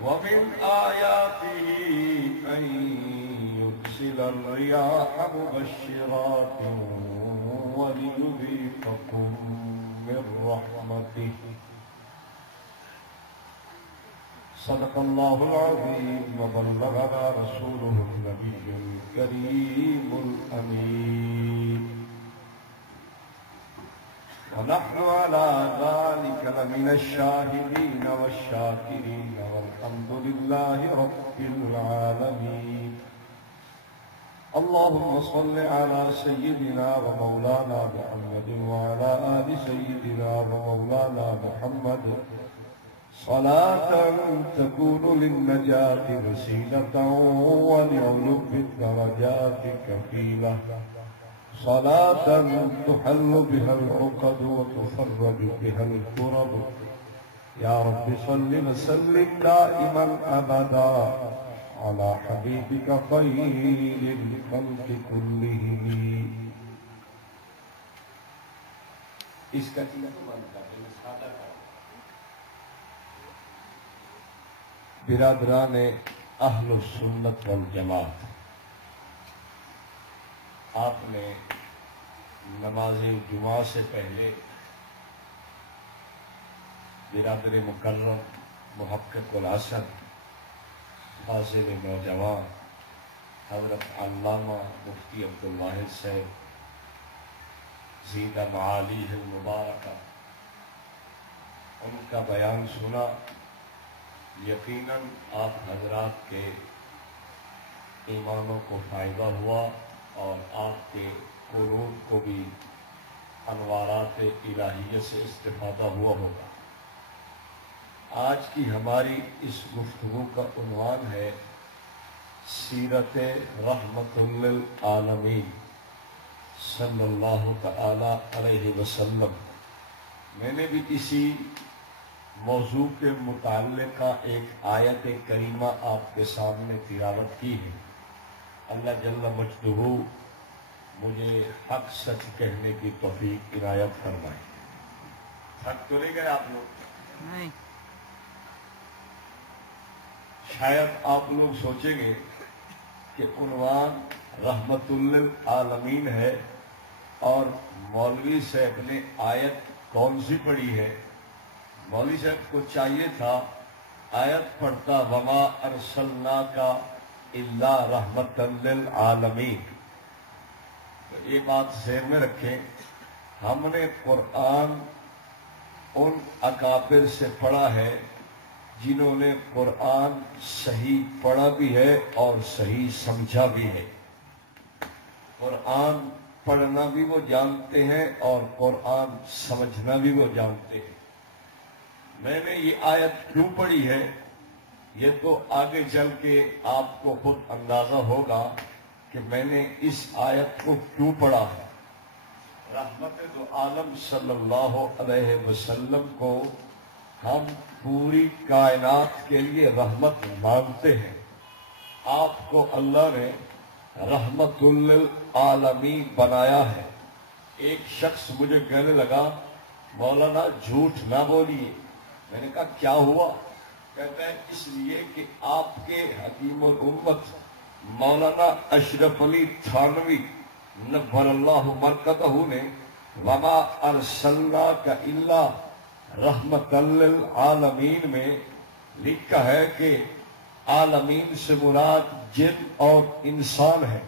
ومن آياته أن يرسل الرياح مبشرات وليذيقكم من رحمته صدق الله العظيم وبلغنا رسوله النبي الكريم الأمين ونحن على ذلك لمن الشاهدين والشاكرين والحمد لله رب العالمين. اللهم صل على سيدنا ومولانا محمد وعلى آل سيدنا ومولانا محمد صلاة تكون للنجاة وسيلة ولعلو الدرجات كفيلة، صلاة تحل بها العقد وتفرج بها الكرب. يا رب صل وسلم دائما أبدا على حبيبك خير الخلق كلهم. اس کا برادران اہل السنت والجماعت، آپ نے نماز جمعہ سے پہلے برادر مکرم محقق الحسن حاضر نوجوان حضرت علامہ مفتی عبدالواحد صاحب زیدہ معالیہ المبارکہ ان کا بیان سنا. یقیناً آپ حضرات کے ایمانوں کو فائدہ ہوا اور آپ کے قلوب کو بھی انوارات الہیہ سے استفادہ ہوا ہوگا. آج کی ہماری اس گفتگو کا عنوان ہے سیرت رحمت للعالمین صلی اللہ تعالی علیہ وسلم. میں نے بھی اسی موضوع کے متعلقہ ایک آیت کریمہ آپ کے سامنے تلاوت کی ہے. اللہ جل مجدہ مجھے حق سچ کہنے کی توفیق عنایت فرمائے. حق تو نہیں گئے آپ لوگ؟ نہیں. شاید آپ لوگ سوچیں گے کہ عنوان رحمت للعالمین ہے اور مولوی صاحب نے آیت کون سی پڑھی ہے. مولوی صاحب کو چاہیے تھا آیت پڑھتا وما ارسلناک الا رحمت للعالمین. تو یہ بات ذہن میں رکھیں، ہم نے قرآن ان اکابر سے پڑھا ہے جنہوں نے قرآن صحیح پڑھا بھی ہے اور صحیح سمجھا بھی ہے. قرآن پڑھنا بھی وہ جانتے ہیں اور قرآن سمجھنا بھی وہ جانتے ہیں. میں نے یہ آیت کیوں پڑھی ہے یہ تو آگے چل کے آپ کو خود اندازہ ہوگا کہ میں نے اس آیت کو کیوں پڑھا ہے. رحمت دو عالم صلی اللہ علیہ وسلم کو ہم پوری کائنات کے لیے رحمت مانتے ہیں. آپ کو اللہ نے رحمت للعالمین بنایا ہے. ایک شخص مجھے کہنے لگا مولانا جھوٹ نہ بولیے. میں نے کہا کیا ہوا؟ کہتا ہے اس لیے کہ آپ کے حکیم الامت مولانا اشرف علی تھانوی نبھر اللہ مرکزہ نے وما ارسلناک الا رحمت للعالمین میں لکھا ہے کہ عالمین سے مراد جن اور انسان ہے.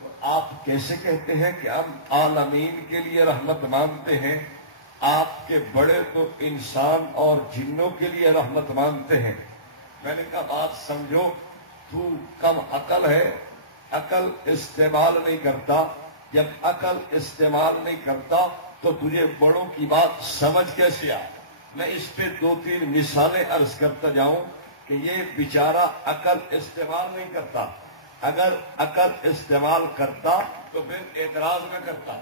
تو آپ کیسے کہتے ہیں کہ ہم عالمین کے لیے رحمت مانگتے ہیں؟ آپ کے بڑے تو انسان اور جنوں کے لیے رحمت مانگتے ہیں. میں نے کہا بات سمجھو، تو کم عقل ہے، عقل استعمال نہیں کرتا. جب عقل استعمال نہیں کرتا تو تجھے بڑوں کی بات سمجھ کیسے آئے؟ میں اس پہ 2-3 مثالیں عرض کرتا جاؤں کہ یہ بیچارہ عقل استعمال نہیں کرتا. اگر عقل استعمال کرتا تو پھر اعتراض نہ کرتا.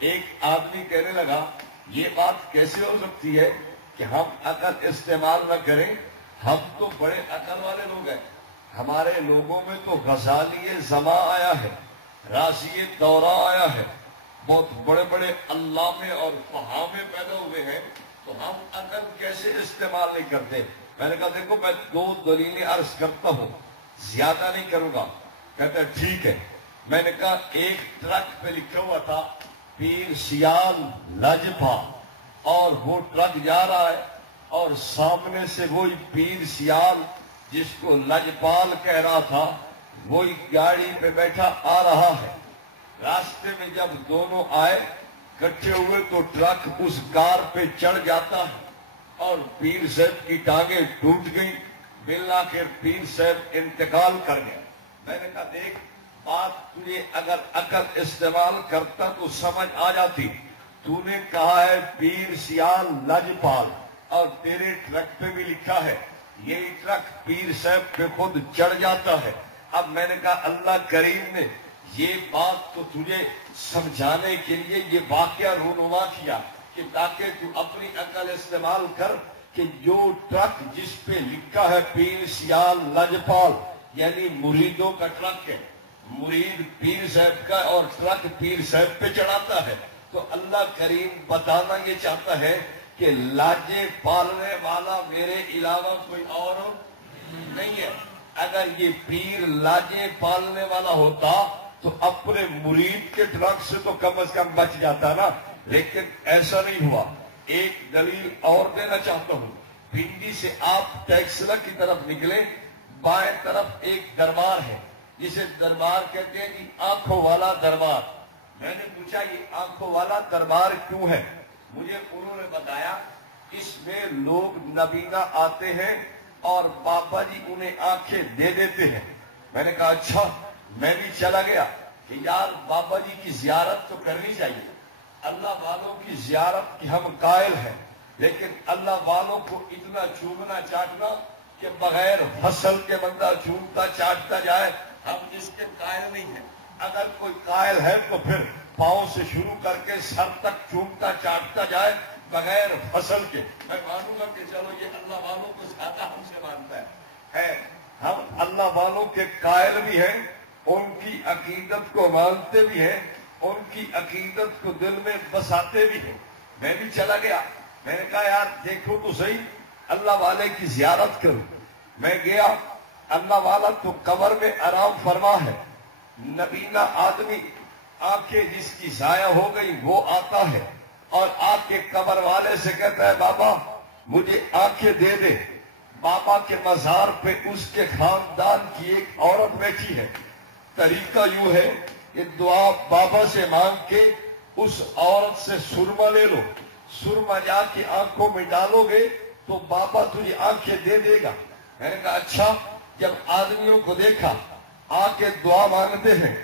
ایک آدمی کہنے لگا یہ بات کیسے ہو سکتی ہے کہ ہم عقل استعمال نہ کریں؟ ہم تو بڑے عقل والے لوگ ہیں. ہمارے لوگوں میں تو غزالی زماں آیا ہے، رازی دورہ آیا ہے، بہت بڑے بڑے علامے اور فہامے پیدا ہوئے ہیں. تو ہم عقل کیسے استعمال نہیں کرتے؟ میں نے کہا دیکھو میں 2 دلیلیں عرض کرتا ہوں، زیادہ نہیں کروں گا۔ کہتا ہے ٹھیک ہے۔ میں نے کہا ایک ٹرک پہ لکھا ہوا تھا پیر سیال لاجپا، اور وہ ٹرک جا رہا ہے اور سامنے سے وہی پیر سیال جس کو لجپال کہہ رہا تھا وہی گاڑی پہ بیٹھا آ رہا ہے۔ راستے میں جب دونوں آئے کٹھے ہوئے تو ٹرک اس کار پہ چڑھ جاتا ہے اور پیر صاحب کی ٹانگیں ٹوٹ گئیں، بالآخر پیر صاحب انتقال کر گیا۔ میں نے کہا دیکھ بات تجھے اگر عقل استعمال کرتا تو سمجھ آ جاتی۔ تو نے کہا ہے پیر سیال لجپال، اور تیرے ٹرک پہ بھی لکھا ہے یہ ٹرک پیر صاحب پہ خود چڑھ جاتا ہے۔ اب میں نے کہا اللہ کریم نے یہ بات تو تجھے سمجھانے کے لیے یہ واقعہ رونما کیا کہ تاکہ تو اپنی عقل استعمال کر کہ جو ٹرک جس پہ لکھا ہے پیر سیال لجپال یعنی مریدوں کا ٹرک ہے، مرید پیر صاحب کا اور ٹرک پیر صاحب پہ چڑھاتا ہے، تو اللہ کریم بتانا یہ چاہتا ہے کہ لاجے پالنے والا میرے علاوہ کوئی اور نہیں ہے۔ اگر یہ پیر لاجے پالنے والا ہوتا تو اپنے مرید کے ٹرک سے تو کم از کم بچ جاتا نا، لیکن ایسا نہیں ہوا۔ ایک دلیل اور دینا چاہتا ہوں۔ پنڈی سے آپ ٹیکسلا کی طرف نکلے، بائیں طرف ایک دربار ہے جسے دربار کہتے ہیں کہ آنکھوں والا دربار۔ میں نے پوچھا یہ آنکھوں والا دربار کیوں ہے؟ مجھے انہوں نے بتایا اس میں لوگ نبینا آتے ہیں اور بابا جی انہیں آنکھیں دے دیتے ہیں۔ میں نے کہا اچھا، میں بھی چلا گیا کہ یار بابا جی کی زیارت تو کرنی چاہیے۔ اللہ والوں کی زیارت کی ہم قائل ہیں، لیکن اللہ والوں کو اتنا چومنا چاٹنا کہ بغیر فصل کے بندہ چومتا چاٹتا جائے، ہم اس کے قائل نہیں ہیں۔ اگر کوئی قائل ہے تو پھر پاؤں سے شروع کر کے سر تک چومتا چاٹتا جائے بغیر فصل کے۔ میں مانوں گا کہ چلو یہ اللہ والوں کو زیادہ ہم سے مانتا ہے۔ ہم اللہ والوں کے قائل بھی ہیں، ان کی عقیدت کو مانتے بھی ہیں، ان کی عقیدت کو دل میں بساتے بھی ہیں۔ میں بھی چلا گیا، میں نے کہا یار دیکھو تو صحیح اللہ والے کی زیارت کروں۔ میں گیا، اللہ والا تو قبر میں آرام فرما ہے، نبینا آدمی آنکھیں جس کی ضائع ہو گئی وہ آتا ہے اور آ کے قبر والے سے کہتا ہے بابا مجھے آنکھیں دے دے۔ بابا کے مزار پہ اس کے خاندان کی ایک عورت بیٹھی ہے۔ طریقہ یوں ہے کہ دعا بابا سے مانگ کے اس عورت سے سرما لے لو، سرما جا کے آنکھوں میں ڈالو گے تو بابا تجھے آنکھیں دے دے گا۔ میں نے کہا اچھا۔ جب آدمیوں کو دیکھا آ کے دعا مانگتے ہیں،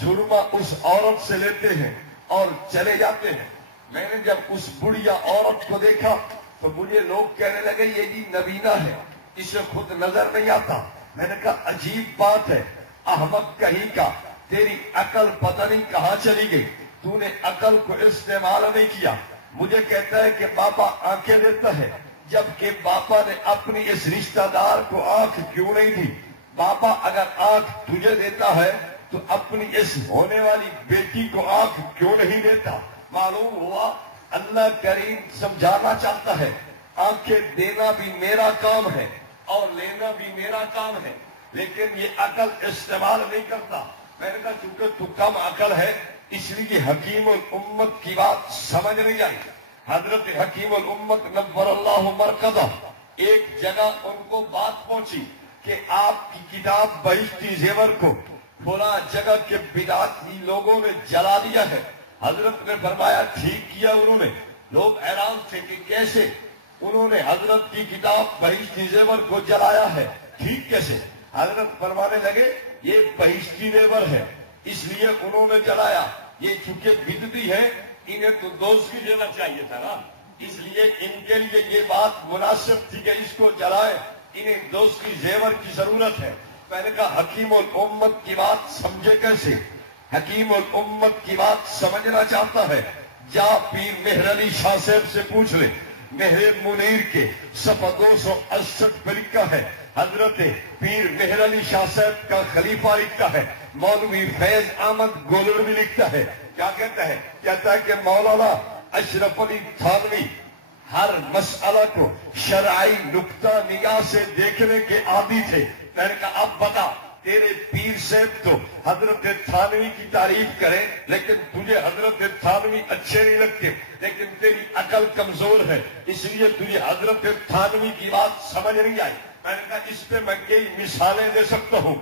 سرما اس عورت سے لیتے ہیں اور چلے جاتے ہیں۔ میں نے جب اس بڑھیا عورت کو دیکھا تو مجھے لوگ کہنے لگے یہ جی نبینا ہے، اسے خود نظر نہیں آتا۔ میں نے کہا عجیب بات ہے، احمق کہیں کا، تیری عقل پتہ نہیں کہاں چلی گئی، تو نے عقل کو استعمال نہیں کیا۔ مجھے کہتا ہے کہ بابا آنکھیں دیتا ہے، جبکہ بابا نے اپنی اس رشتہ دار کو آنکھ کیوں نہیں دی؟ بابا اگر آنکھ تجھے دیتا ہے تو اپنی اس ہونے والی بیٹی کو آنکھ کیوں نہیں دیتا؟ معلوم ہوا اللہ کریم سمجھانا چاہتا ہے آنکھیں دینا بھی میرا کام ہے اور لینا بھی میرا کام ہے، لیکن یہ عقل استعمال نہیں کرتا۔ میں نے کہا چونکہ تو کم عقل ہے اس لیے حکیم الامت کی بات سمجھ نہیں آئی۔ حضرت حکیم الامت نور اللہ مرکزہ ایک جگہ ان کو بات پہنچی کہ آپ کی کتاب بہشتی زیور کو فلاں جگہ کے بدعتی لوگوں نے جلا دیا ہے۔ حضرت نے فرمایا ٹھیک کیا انہوں نے۔ لوگ حیران تھے کہ کیسے انہوں نے حضرت کی کتاب بہشتی زیور کو جلایا ہے، ٹھیک کیسے؟ حضرت فرمانے لگے یہ بہشتی زیور ہے اس لیے انہوں نے جلایا، یہ چونکہ بدعتی ہے انہیں تو دوست کی دینا چاہیے تھا نا، اس لیے ان کے لیے یہ بات مناسب تھی کہ اس کو جلائے، انہیں دوست کی زیور کی ضرورت ہے۔ میں نے کہا حکیم الامت کی بات سمجھے کیسے؟ حکیم الامت کی بات سمجھنا چاہتا ہے جا پیر مہر علی شاہ صاحب سے پوچھ لے، مہر منیر کے صفحہ 268 پہ لکھا ہے، حضرت پیر مہر علی شاہ صاحب کا خلیفہ لکھتا ہے، مولوی فیض احمد گولر بھی لکھتا ہے۔ کیا کہتا ہے؟ کہتا ہے کہ مولانا اشرف علی تھانوی ہر مسئلہ کو شرعی نقطہ نگاہ سے دیکھنے کے عادی تھے. میں نے کہا اب بتا، تیرے پیر صاحب تو حضرت تھانوی کی تعریف کریں لیکن تجھے حضرت تھانوی اچھے نہیں لگتے، لیکن تیری عقل کمزور ہے اس لیے تجھے حضرت تھانوی کی بات سمجھ نہیں آئی. میں نے کہا اس پہ میں کئی مثالیں دے سکتا ہوں،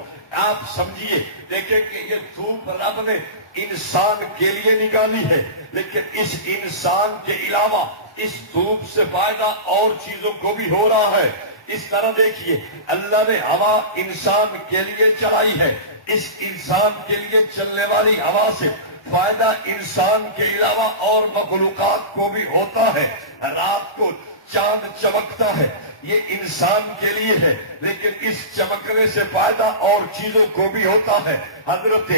آپ سمجھیے. دیکھیں کہ یہ دھوپ رب نے انسان کے لیے نکالی ہے، لیکن اس انسان کے علاوہ اس دھوپ سے فائدہ اور چیزوں کو بھی ہو رہا ہے. اس طرح دیکھیے، اللہ نے ہوا انسان کے لیے چلائی ہے، اس انسان کے لیے چلنے والی ہوا سے فائدہ انسان کے علاوہ اور مخلوقات کو بھی ہوتا ہے. رات کو چاند چمکتا ہے، یہ انسان کے لیے ہے، لیکن اس چمکنے سے فائدہ اور چیزوں کو بھی ہوتا ہے. حضرت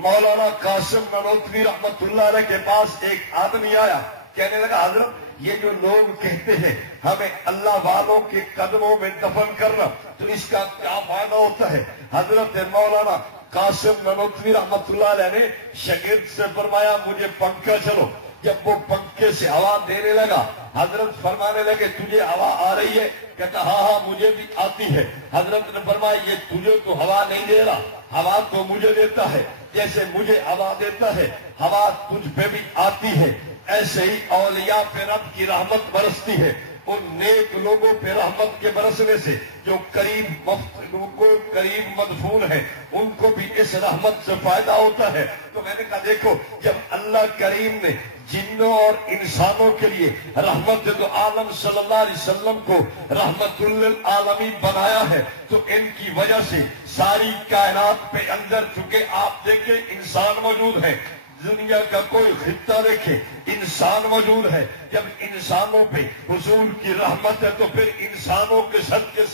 مولانا قاسم نانوتوی رحمت اللہ علیہ کے پاس ایک آدمی آیا، کہنے لگا حضرت یہ جو لوگ کہتے ہیں ہمیں اللہ والوں کے قدموں میں دفن کرنا، تو اس کا کیا فائدہ ہوتا ہے؟ حضرت مولانا قاسم نانوتوی رحمت اللہ علیہ نے شاگرد سے فرمایا مجھے پنکھا چلو. جب وہ پنکھے سے ہوا دینے لگا، حضرت فرمانے لگے تجھے ہوا آ رہی ہے؟ کہتا ہاں ہاں مجھے بھی آتی ہے. حضرت نے فرمایا یہ تجھے تو ہوا نہیں دے رہا، ہوا تو مجھے دیتا ہے. جیسے مجھے ہوا دیتا ہے ہوا تجھ پہ بھی آتی ہے، ایسے ہی اولیاء پہ رب کی رحمت برستی ہے. ان نیک لوگوں پہ رحمت کے برسنے سے جو قریب مدفون ہے ان کو بھی اس رحمت سے فائدہ ہوتا ہے. تو میں نے کہا دیکھو، جب اللہ کریم نے جنوں اور انسانوں کے لیے رحمت دو عالم صلی اللہ علیہ وسلم کو رحمت للعالمین بنایا ہے، تو ان کی وجہ سے ساری کائنات پہ اندر چونکہ آپ دیکھیں انسان موجود ہے، دنیا کا کوئی خطہ دیکھے انسان موجود ہے. جب انسانوں پہ حضور کی رحمت ہے تو پھر انسانوں کے صدقے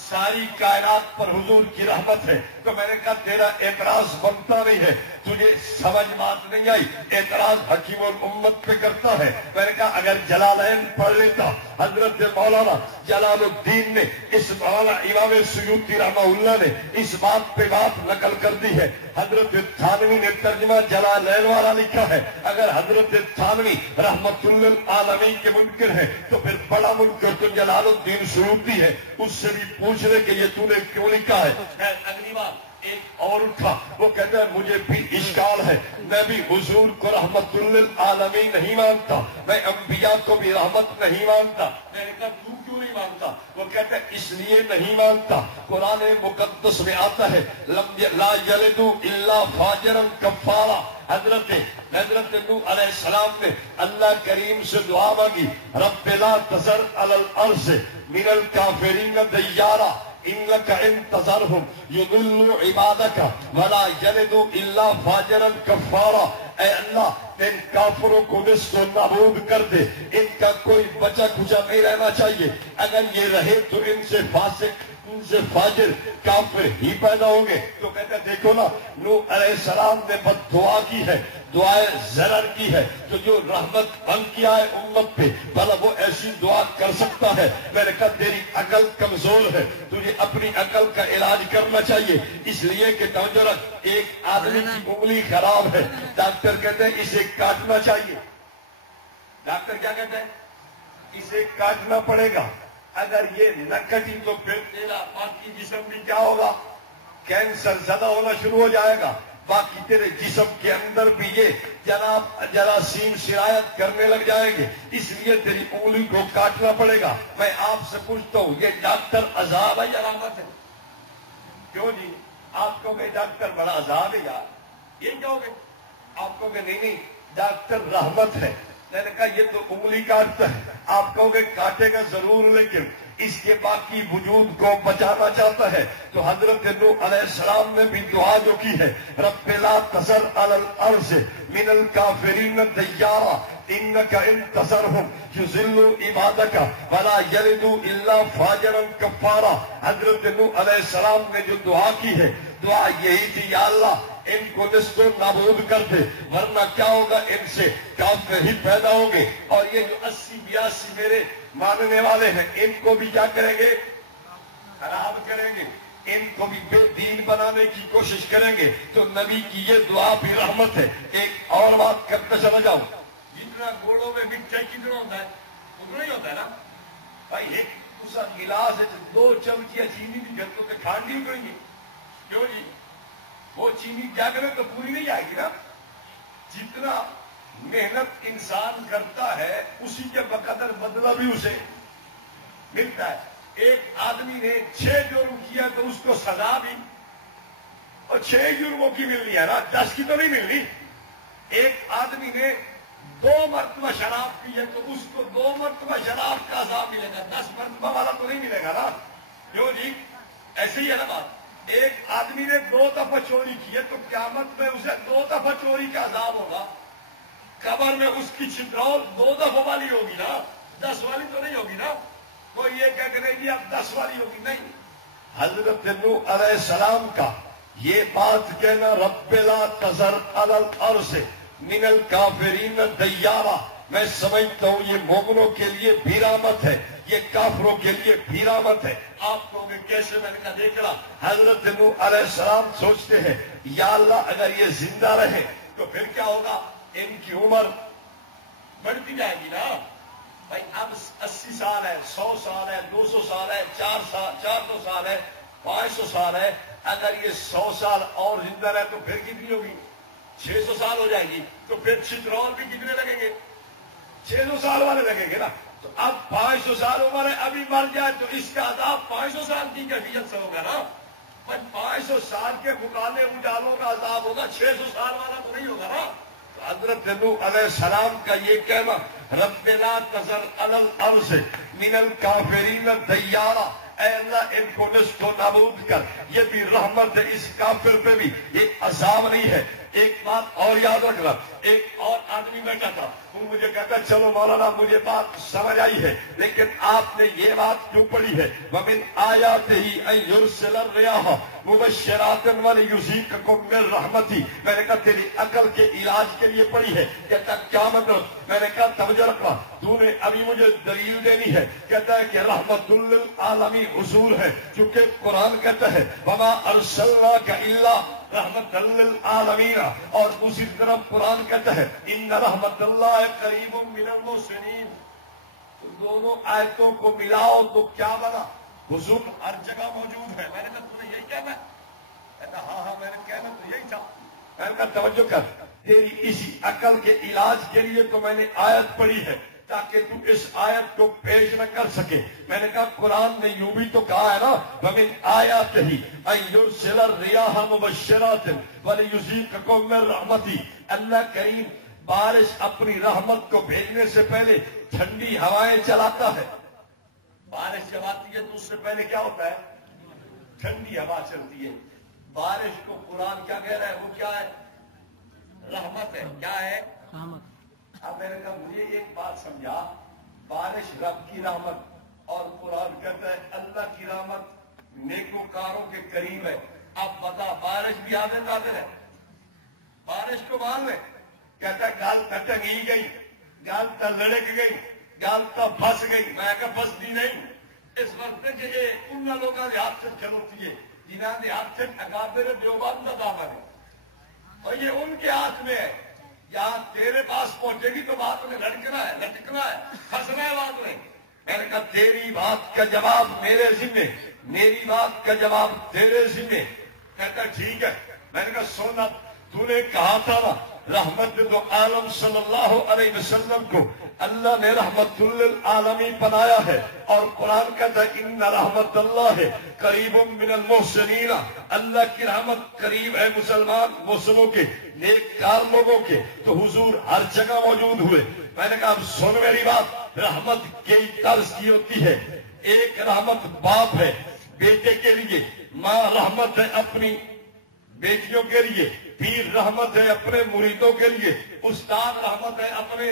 ساری کائنات پر حضور کی رحمت ہے. تو میں نے کہا تیرا اعتراض بنتا نہیں ہے، تجھے سمجھ بات نہیں آئی، اعتراض حکیم الامت پہ کرتا ہے. میں نے کہا اگر جلالین پڑھ لیتا، حضرت مولانا جلال الدین نے اس مولانا امام سیوطی رحمہ اللہ نے اس بات پہ بات نقل کر دی ہے. حضرت تھانوی نے ترجمہ جلالین والا لکھا ہے. اگر حضرت تھانوی رحمت للعالمین کے منکر ہے تو پھر بڑا منکر تو جلال الدین سیوطی ہے، اس سے بھی پوچھ لے کہ یہ تو نے کیوں لکھا ہے. اگلی بار ایک اور اٹھا، وہ کہتا ہے مجھے بھی اشکال ہے، میں بھی حضور کو رحمت للعالمین نہیں مانتا، میں انبیاء کو بھی رحمت نہیں مانتا. میں نے کہا تو کیوں نہیں مانتا؟ وہ کہتا ہے اس لیے نہیں مانتا، قرآن مقدس میں آتا ہے لا یلد الا فاجرا کفارا. حضرت نوح علیہ السلام نے اللہ کریم سے دعا مانگی رب لا تذر علی الارض من الکافرین دیارا انک ان تذرهم یضلوا عبادک ولا یلدوا الا فاجرا کفارا. اے اللہ ان کافروں کو نصف و نابود کر دے، ان کا کوئی بچا کھچا نہیں رہنا چاہیے، اگر یہ رہے تو ان سے فاسق، ان سے فاجر کافر ہی پیدا ہوں گے. تو کہتے دیکھو نا، نوح علیہ السلام نے بد دعا کی ہے، دعائے ضرر کی ہے، تو جو رحمت بن کیا ہے امت پہ بھلا وہ ایسی دعا کر سکتا ہے؟ میں نے کہا تیری عقل کمزور ہے، تجھے اپنی عقل کا علاج کرنا چاہیے. اس لیے کہ توجہ رکھ، ایک آدمی کی انگلی خراب ہے، ڈاکٹر کہتے ہیں اسے کاٹنا چاہیے. ڈاکٹر کیا کہتے ہیں؟ اسے کاٹنا پڑے گا. اگر یہ نہ کٹی تو پھر تیرا باقی جسم بھی کیا ہوگا؟ کینسر زدہ ہونا شروع ہو جائے گا. باقی تیرے جسم کے اندر بھی یہ جراثیم سرایت کرنے لگ جائیں گے. اس لیے تیری انگلی کو کاٹنا پڑے گا. میں آپ سے پوچھتا ہوں یہ ڈاکٹر عذاب ہے یا رحمت ہے؟ کیوں جی آپ کہو گے ڈاکٹر بڑا عذاب ہے یار، یہ کہو گے؟ آپ کہو گے نہیں ڈاکٹر رحمت ہے. میں نے کہا یہ تو انگلی کاٹتا ہے، آپ کہو گے کاٹے گا ضرور لیکن اس کے باقی وجود کو بچانا چاہتا ہے. تو حضرت نوح علیہ السلام نے بھی دعا جو کی ہے رب لا تذر علی الارض من الکافرین دیارا انک ان تذرهم یضلوا عبادک ولا یلدوا الا فاجرا کفارا. حضرت نوح علیہ السلام نے جو دعا کی ہے دعا یہی تھی یا اللہ ان کو نصف و نابود کر دے، ورنہ کیا ہوگا ان سے کافر ہی پیدا ہوں گے. اور یہ جو 80-82 میرے ماننے والے ہیں ان کو بھی کیا کریں گے؟ خراب کریں گے، ان کو بھی بے دین بنانے کی کوشش کریں گے. تو نبی کی یہ دعا بھی رحمت ہے. ایک اور بات کرتے چلا جاؤں، جتنا گوڑوں میں مٹھائی کتنا ہوتا ہے اتنا ہی ہوتا ہے نا بھائی. ایک اس گلاس ہے 2 چمچیاں چینی کی جب تو کھانڈی اکڑیں گی کیوں جی؟ وہ چینی جگ میں تو پوری نہیں آئے گی نا. جتنا محنت انسان کرتا ہے اسی کے بقدر بدلہ بھی اسے ملتا ہے. ایک آدمی نے 6 جرم کیا تو اس کو سزا بھی اور 6 جرموں کی ملنی ہے نا, 10 کی تو نہیں ملنی. ایک آدمی نے 2 مرتبہ شراب پی ہے تو اس کو 2 مرتبہ شراب کا عذاب ملے گا, 10 مرتبہ والا تو نہیں ملے گا نا. کیوں جی؟ ایسے ہی ہے نا بات. ایک آدمی نے 2 دفعہ چوری کی ہے تو قیامت میں اسے 2 دفعہ چوری کا عذاب ہوگا. قبر میں اس کی چھترول 2 دفعہ والی ہوگی نا, 10 والی تو نہیں ہوگی نا. کوئی یہ کہہ کہ نہیں جی اب 10 والی ہوگی, نہیں. حضرت نوح علیہ السلام کا یہ بات کہنا رب لا تذر علی الارض من الکافرین دیارا, میں سمجھتا ہوں یہ مومنوں کے لیے بھی رحمت ہے, یہ کافروں کے لیے بھی رحمت ہے. آپ کہو گے کیسے؟ میں نے کہا دیکھ رہا. حضرت نوح علیہ السلام سوچتے ہیں یا اللہ اگر یہ زندہ رہے تو پھر کیا ہوگا؟ ان کی عمر بڑھتی جائے گی نا بھائی. اب 80 سال ہے, 100 سال ہے, 200 سال ہے, 400 سال ہے, 500 سال ہے. اگر یہ 100 سال اور زندہ رہے تو پھر کتنی ہوگی؟ 600 سال ہو جائے گی. تو پھر چترول بھی کتنے لگیں گے؟ 600 سال والے لگیں گے نا. تو اب 500 سال عمر ہے, ابھی مر جائے تو اس کا عذاب 500 سال کی کیفیت سے ہوگا نا. 500 سال کے مقابلے اجالوں کا عذاب ہوگا, 600 سال والا تو نہیں ہوگا نا. تو حضرت نوح علیہ السلام کا یہ کہنا رب لا تذر علی الارض من الکافرین دیارا, اے اللہ ان کو نشت و نابود کر. یہ بھی رحمت ہے اس کافر پہ بھی, یہ عذاب نہیں ہے. ایک بات اور یاد رکھنا, ایک اور آدمی بیٹھا تھا, وہ مجھے کہتا چلو مولانا مجھے بات سمجھ آئی ہے لیکن آپ نے یہ بات کیوں پڑھی ہے؟ وَمِنْ آيَاتِهِ أَن يُرْسِلَ الرِّيَاحَ مُبَشِّرَاتٍ وَلِيُذِيقَكُم مِّن رَحْمَتِهِ. میں نے کہا تیری عقل کے علاج کے لیے پڑھی ہے. کہتا کیا مطلب؟ میں نے کہا توجہ رکھنا, تو نے ابھی مجھے دلیل دینی ہے. کہتا ہے کہ رحمت للعالمین حضور ہے, چونکہ قرآن کہتا ہے وَمَا أَرْسَلْنَاكَ إِلَّا رحمت للعالمین, اور دوسری طرف قرآن کہتا ہے ان رحمت اللہ قریب من المحسنین. تو دونوں آیتوں کو ملاؤ تو کیا بنا؟ حضور ہر جگہ موجود ہے. میں نے کہا تمہیں یہی کہنا ہے؟ کہتا ہاں میں نے کہنا تو یہی تھا. میں نے کہا توجہ کر, تیری اسی عقل کے علاج کے لیے تو میں نے آیت پڑھی ہے تاکہ تو اس آیت کو پیش نہ کر سکے. میں نے کہا قرآن نے یوں بھی تو کہا ہے نا وَمِنْ آيَاتِهِ أَن يُرْسِلَ الرِّيَاحَ مُبَشِّرَاتٍ وَلِيُذِيقَكُم مِّن رَحْمَتِهِ. اللہ کریم بارش اپنی رحمت کو بھیجنے سے پہلے ٹھنڈی ہوائیں چلاتا ہے. بارش جب آتی ہے تو اس سے پہلے کیا ہوتا ہے؟ ٹھنڈی ہوا چلتی ہے. بارش کو قرآن کیا کہہ رہا ہے؟ وہ کیا ہے؟ رحمت ہے. کیا ہے؟ رحمت. اب میں نے کہا مجھے ایک بات سمجھا, بارش رب کی رحمت اور قرآن کہتا ہے اللہ کی رحمت نیکوکاروں کے قریب ہے. اب بتا بارش بھی حاضر ناظر ہے. بارش کو مان لے, کہتا ہے گال ٹنگی گئی, گال تا لڑک گئی, گال تا پھنس گئی. میں کہا پھنستی نہیں. اس وقت کہ یہ ان لوگوں کے ہاتھ سے چلوتی ہے جنہوں نے ہاتھ سے اکابر دیوبند کا دعویٰ ہے, اور یہ ان کے ہاتھ میں ہے. یہاں تیرے پاس پہنچے گی تو بات میں لٹکنا ہے, پھنسنا ہے بات میں. میں نے کہا تیری بات کا جواب میرے ذمے, میری بات کا جواب تیرے ذمے. کہتا ٹھیک ہے. میں نے کہا سونا تو نے کہا تھا نا رحمت دو عالم صلی اللہ علیہ وسلم کو اللہ نے رحمت للعالمین بنایا ہے, اور قرآن کہتا ہے ان رحمت اللہ قریب من المحسنین. اللہ کی رحمت قریب ہے مسلمانوں کے, نیککار لوگوں کے. تو حضور ہر جگہ موجود ہوئے. میں نے کہا اب سن میری بات, رحمت کئی طرز کی ہوتی ہے. ایک رحمت باپ ہے بیٹے کے لیے, ماں رحمت ہے اپنی بیٹیوں کے لیے, پیر رحمت ہے اپنے مریدوں کے لیے, استاد رحمت ہے اپنے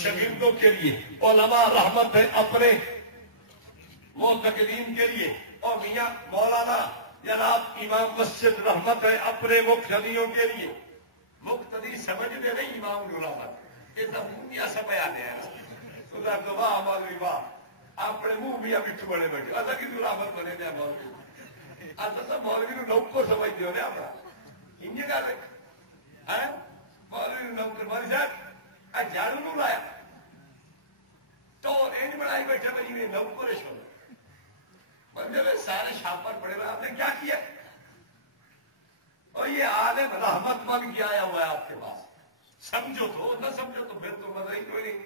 شاگردوں کے لیے, علماء رحمت ہے اپنے معتقدین کے لیے, اور میاں مولانا جناب امام مسجد رحمت ہے اپنے مقتدیوں کے لیے. مقتدی سمجھتے نہیں امام کی رحمت, یہ سب دنیا سے بیان ہے. خدا دعا مولوی واہ اپنے منہ میاں بٹھو بڑے بیٹھے اللہ کی رحمت بنے دیا مولوی. سب مولوی نوکر سمجھتے ہو اپنا انجے کا مولوی نوکر مولوی صاحب جھاڑو نو لایا تو اینج بنائی بیٹھے بھائی نے نوکر چھوڑے مطلب سارے شاپر پڑے ہوئے آپ نے کیا کیا اور یہ عالم رحمت بن کے آیا ہوا ہے آپ کے پاس سمجھو تو نہ سمجھو تو پھر تو مزہ ہی کوئی نہیں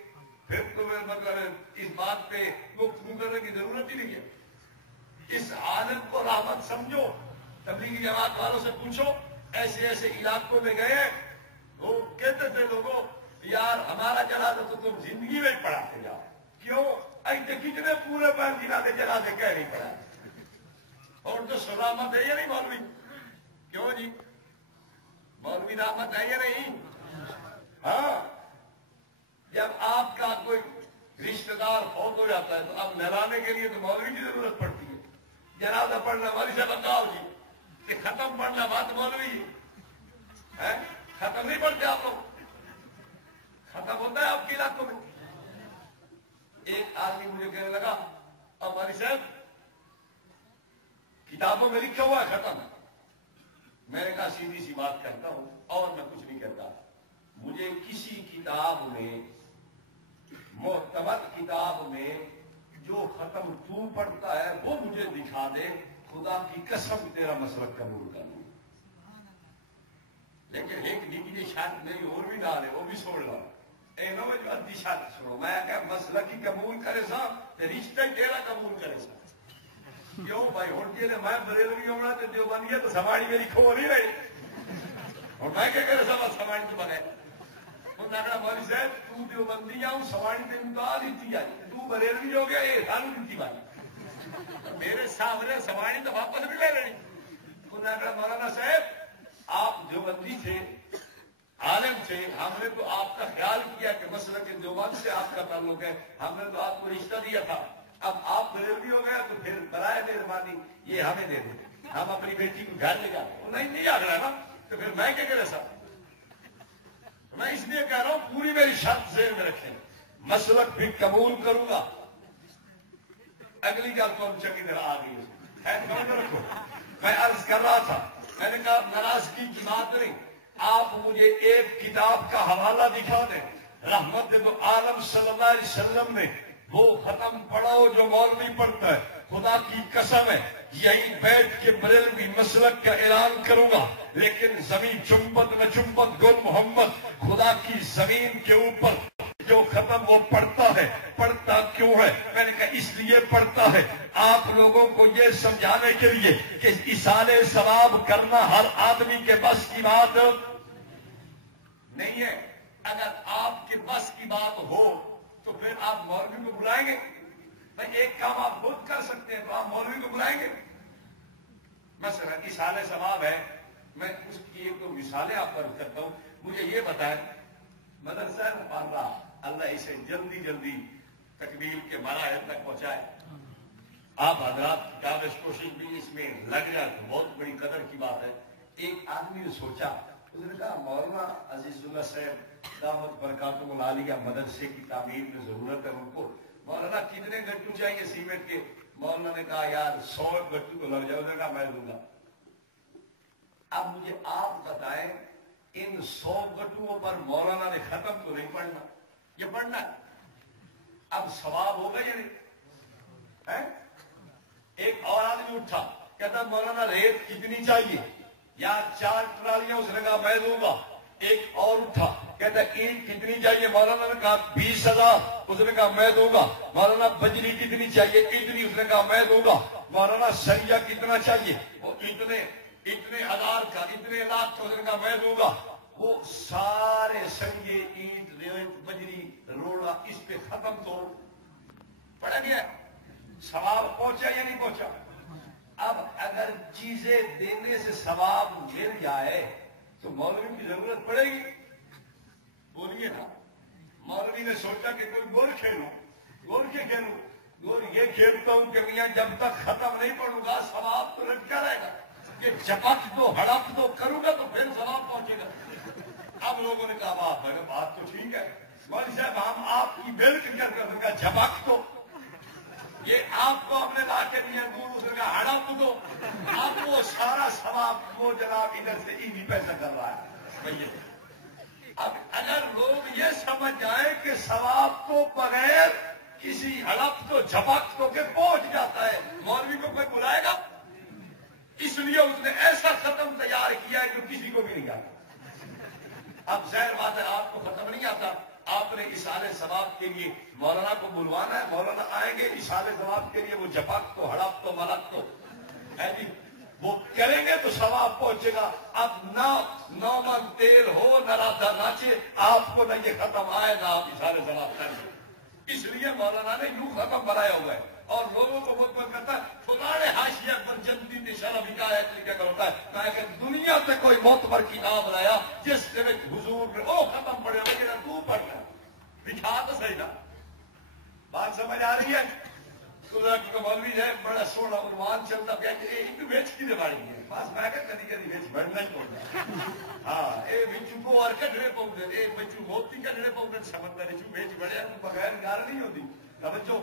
پھر تو مطلب اس بات پہ گفتگو کرنے کی ضرورت ہی نہیں ہے اس عالم کو رحمت سمجھو تبلیغی جماعت والوں سے پوچھو ایسے ایسے علاقوں میں گئے وہ کہتے تھے لوگوں یار ہمارا جنازہ تو تم زندگی میں ہی پڑھاتے جاؤ کیوں ایسے کتنے پورے پر جنازے جنازے کہہ نہیں پڑھا اور تو سلامت ہے یا نہیں مولوی کیوں جی مولوی رحمت ہے یا نہیں ہاں جب آپ کا کوئی رشتہ دار فوت ہو جاتا ہے تو اب نہلانے کے لیے تو مولوی کی ضرورت پڑتی ہے جنازہ پڑھنا مولوی سے بتاؤ جی کہ ختم پڑھنا بات مولوی ہے ختم نہیں پڑھتے آپ لوگ ختم ہوتا ہے آپ کے علاقوں میں ایک آدمی مجھے کہنے لگا ہماری صاحب کتابوں میں لکھا ہوا ہے ختم میں نے کہا سیدھی سی بات کرتا ہوں اور میں کچھ نہیں کرتا مجھے کسی کتاب میں معتبر کتاب میں جو ختم تو پڑھتا ہے وہ مجھے دکھا دے خدا کی قسم تیرا مسلک قبول کر لوں لیکن ایک ڈگری شرط نہیں اور بھی ڈالے وہ بھی چھوڑ رہا جو ادھی شرط سنو میں کہ مسلک کی قبول کرے صاحب رشتہ تیرا قبول کرے صاحب کیوں بھائی ہوں جی میں بریلوی ہونا تو جو بن گیا تو سماڑی میری کھو نہیں رہی اور میں کیا کرے صاحب سماڑی تو بنے مولوی صاحب تو دیوبندی آؤں سواری تین تو دیتی آئی تو بریلوی ہو گیا یہ سانو دیتی بھائی میرے سامنے سواری تو واپس بھی لے رہی انہوں نے مولانا صاحب آپ دیوبندی تھے عالم تھے ہم نے تو آپ کا خیال کیا کہ مسلک دیوبند سے آپ کا تعلق ہے ہم نے تو آپ کو رشتہ دیا تھا اب آپ بریلوی ہو گیا تو پھر برائے مہربانی یہ ہمیں دے دیں ہم اپنی بیٹی کو گھر لے جاتے نہیں آ رہا نا تو پھر میں کیا کرے صاحب میں اس لیے کہہ رہا ہوں پوری میری شرط ذہن میں رکھیں مسلک بھی قبول کروں گا اگلی گل تو ہم چنگی طرح آ گئی رکھو میں عرض کر رہا تھا میں نے کہا ناراضگی کی بات نہیں آپ مجھے ایک کتاب کا حوالہ دکھا دیں رحمت عالم صلی اللہ علیہ وسلم نے وہ ختم پڑھاؤ جو مولوی پڑھتا ہے خدا کی قسم ہے یہی بیٹھ کے بریلوی مسلک کا اعلان کروں گا لیکن زمین چمبت میں چمبت گل محمد خدا کی زمین کے اوپر جو ختم وہ پڑھتا ہے پڑھتا کیوں ہے میں نے کہا اس لیے پڑھتا ہے آپ لوگوں کو یہ سمجھانے کے لیے کہ ایصال ثواب کرنا ہر آدمی کے بس کی بات نہیں ہے اگر آپ کے بس کی بات ہو تو پھر آپ مولوی کو بلائیں گے بھائی ایک کام آپ خود کر سکتے ہیں تو آپ مولوی کو بلائیں گے مثلا ایصال ثواب ہے میں اس کی ایک تو مثالیں آپ پر کرتا ہوں مجھے یہ بتائیں مدرسہ مقررہ اللہ اسے جلدی جلدی تکمیل کے مراحل تک پہنچائے آپ حضرات کاغذ کوشش بھی اس میں لگ جائے تو بہت بڑی قدر کی بات ہے ایک آدمی نے سوچا اس نے کہا مولانا عزیز اللہ صاحب دعوت برکاتہ العالیہ مدرسے کی تعمیر میں ضرورت ہے ان کو مولانا کتنے گٹو چاہیے سیمنٹ کے مولانا نے کہا یار 100 گٹو تو لگ جائے اس نے کہا میں دوں گا اب مجھے آپ بتائیں ان 100 گٹوؤں پر مولانا نے ختم تو نہیں پڑھنا یہ پڑھنا اب ثواب ہوگا یا نہیں ایک اور آدمی اٹھا کہتا مولانا ریت کتنی چاہیے یا 4 ٹرالیاں اس نے کہا میں دوں گا ایک اور اٹھا کہتا اینٹ کتنی چاہیے مولانا نے کہا 20,000 اس نے کہا میں دوں گا مولانا بجری کتنی چاہیے اتنی اس نے کہا میں دوں گا مولانا سریا کتنا چاہیے وہ اتنے ہزار کا اتنے لاکھ کا اس نے کہا میں دوں گا وہ سارے سنگے اینٹ ریت بجری روڑا اس پہ ختم تو پڑا گیا ثواب پہنچا یا نہیں پہنچا اب اگر چیزیں دینے سے ثواب مل جائے تو مولوی کی ضرورت پڑے گی بولیے نا مولوی نے سوچا کہ کوئی گول کھیلوں گول کے کھیلوں گول یہ کھیلتا ہوں کہ میاں جب تک ختم نہیں پڑوں گا ثواب تو لٹکا رہے گا یہ جپک دو ہڑپ دو کروں گا تو پھر ثواب پہنچے گا اب لوگوں نے کہا بات تو ٹھیک ہے مولوی صاحب ہم آپ کی ملک کر جھپک دو یہ آپ کو اپنے لا کے دیا دوسرے کا ہڑپ دو آپ کو سارا ثواب وہ جناب ادھر سے ایزی پیسہ کر رہا ہے اب اگر لوگ یہ سمجھ جائیں کہ ثواب تو بغیر کسی ہڑپ تو جھپک تو کے پہنچ جاتا ہے، مولوی کو کوئی بلائے گا؟ اس لیے اس نے ایسا ختم تیار کیا ہے جو کسی کو بھی نہیں آتا۔ اب ظاہر بات ہے آپ کو ختم نہیں آتا، آپ نے اصال ثواب کے لیے مولانا کو بلوانا ہے، مولانا آئیں گے اصال ثواب کے لیے، وہ جھپک تو ہڑپ تو ملک تو ہے جی، وہ کریں گے تو ثواب پہنچے گا۔ اب نہ 9 من تیل ہو نہ رادھا ناچے، آپ کو نہ یہ ختم آئے نہ آپ اصال ثواب کریں۔ اس لیے مولانا نے یوں ختم بنایا ہوا ہے اور لوگوں کو مطمئن کرتا ہے فلانے حاشیہ پر جنتی نشانہ بکایت لکھا کر ہوتا ہے۔ میں کہ دنیا سے کوئی معتبر کتاب لایا جس کے حضور نے او ختم پڑے لیکن تو پڑھنا دکھا تو صحیح نا، بات سمجھ آ رہی ہے؟ مولوی ہے بڑا سونا عنوان چلتا پیا کہ یہ ویچ کی دماغی ہے، بس میں کہ کدی کدی ویچ بڑھنا ہی پڑتا۔ ہاں یہ بچوں کو اور کڈنے پاؤں یہ بچوں موتی کڈنے پاؤں سمندر ویچ بڑھیا بغیر گار نہیں ہوتی۔ توجہ،